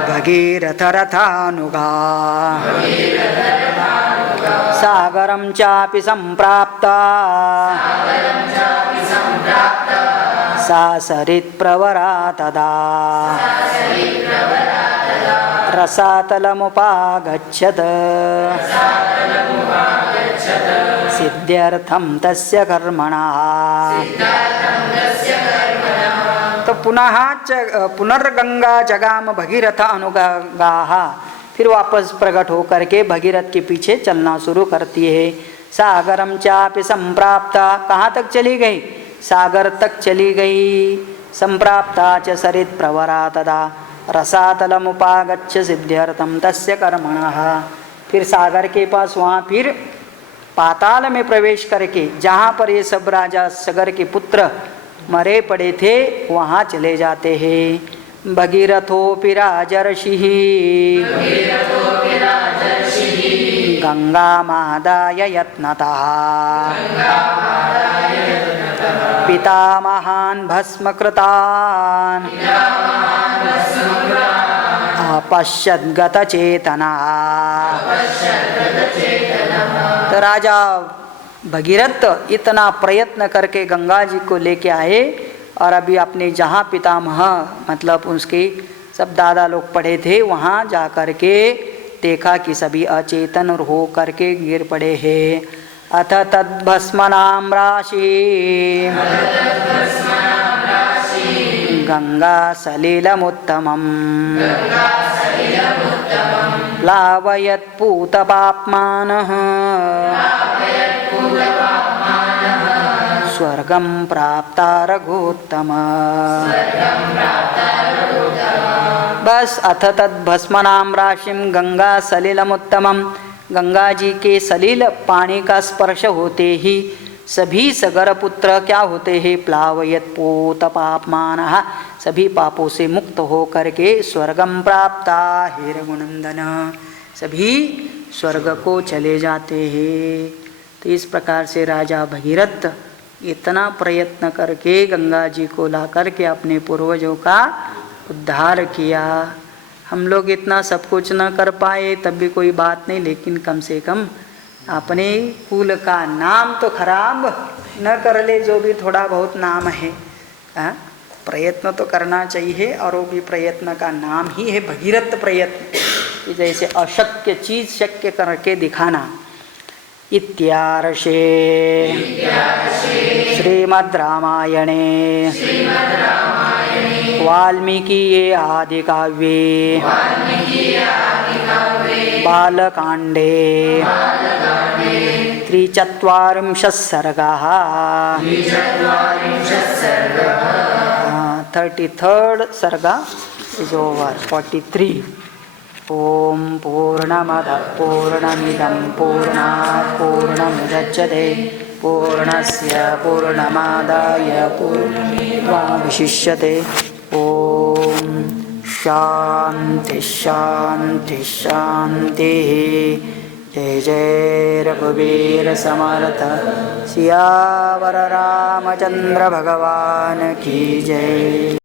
भगीरथ रथानुगा सागरं चापि संप्राप्ता सा सरित्प्रवरा तदा रसातलमुपागच्छत् सिद्ध्यर्थं तस्य कर्मणः। तो पुनर्गंगा जगाम भगीरथ अनुगाः, फिर वापस प्रकट हो करके भगीरथ के पीछे चलना शुरू करती है। सागरम चापि संप्राप्ता, कहाँ तक चली गई? सागर तक चली गई। संप्राप्ता च सरित प्रवरा तदा रसातलमुपागच्छ सिद्ध्यर्थम तस्य कर्मणः। फिर सागर के पास वहाँ फिर पाताल में प्रवेश करके, जहाँ पर ये सब राजा सगर के पुत्र मरे पड़े थे वहाँ चले जाते हैं। भगीरथोऽपि राजर्षिः गंगामादाय यत्नतः पितामहान् भस्मकृतान् अपश्यद्गतचेतना। तो राजा भगीरथ इतना प्रयत्न करके गंगा जी को लेके आए और अभी अपने जहाँ पितामह मतलब उसके सब दादा लोग पड़े थे वहाँ जा कर के देखा कि सभी अचेतन और हो करके गिर पड़े हैं। अथ तद्भस्मनां राशि गंगा सलिलमुत्तमम् प्लावयत् पूतपाप्मानः स्वर्गं प्राप्ता रघुत्तम। बस अथ तद भस्मनाम राशिम गंगा सलिलमुत्तमम। गंगा जी के सलील पानी का स्पर्श होते ही सभी सगर पुत्र क्या होते हैं, प्लावयत पोत पापमानः, सभी पापों से मुक्त हो करके स्वर्गम प्राप्ता, हे रघुनंदन सभी स्वर्ग को चले जाते हैं। तो इस प्रकार से राजा भगीरथ इतना प्रयत्न करके गंगा जी को ला करके अपने पूर्वजों का उद्धार किया। हम लोग इतना सब कुछ न कर पाए तब भी कोई बात नहीं, लेकिन कम से कम अपने कुल का नाम तो खराब न कर ले, जो भी थोड़ा बहुत नाम है। प्रयत्न तो करना चाहिए, और वो भी प्रयत्न का नाम ही है भगीरथ प्रयत्न, कि जैसे अशक्य चीज शक्य करके दिखाना। इत्यार्षे श्रीमद् रामायणे वाल्मीकिये आदिकाव्ये बालकाण्डे 43 सर्गाः 33rd सर्गा is over. 43. ओम पूर्णमदः पूर्णमिदं पूर्णात् पूर्णमुदच्यते पूर्णस्य पूर्णमादाय पूर्णमेवावशिष्यते। ओम शांति शांति शांति। जय जय रघुवीर समर्थ सियावर रामचंद्र भगवान की जय।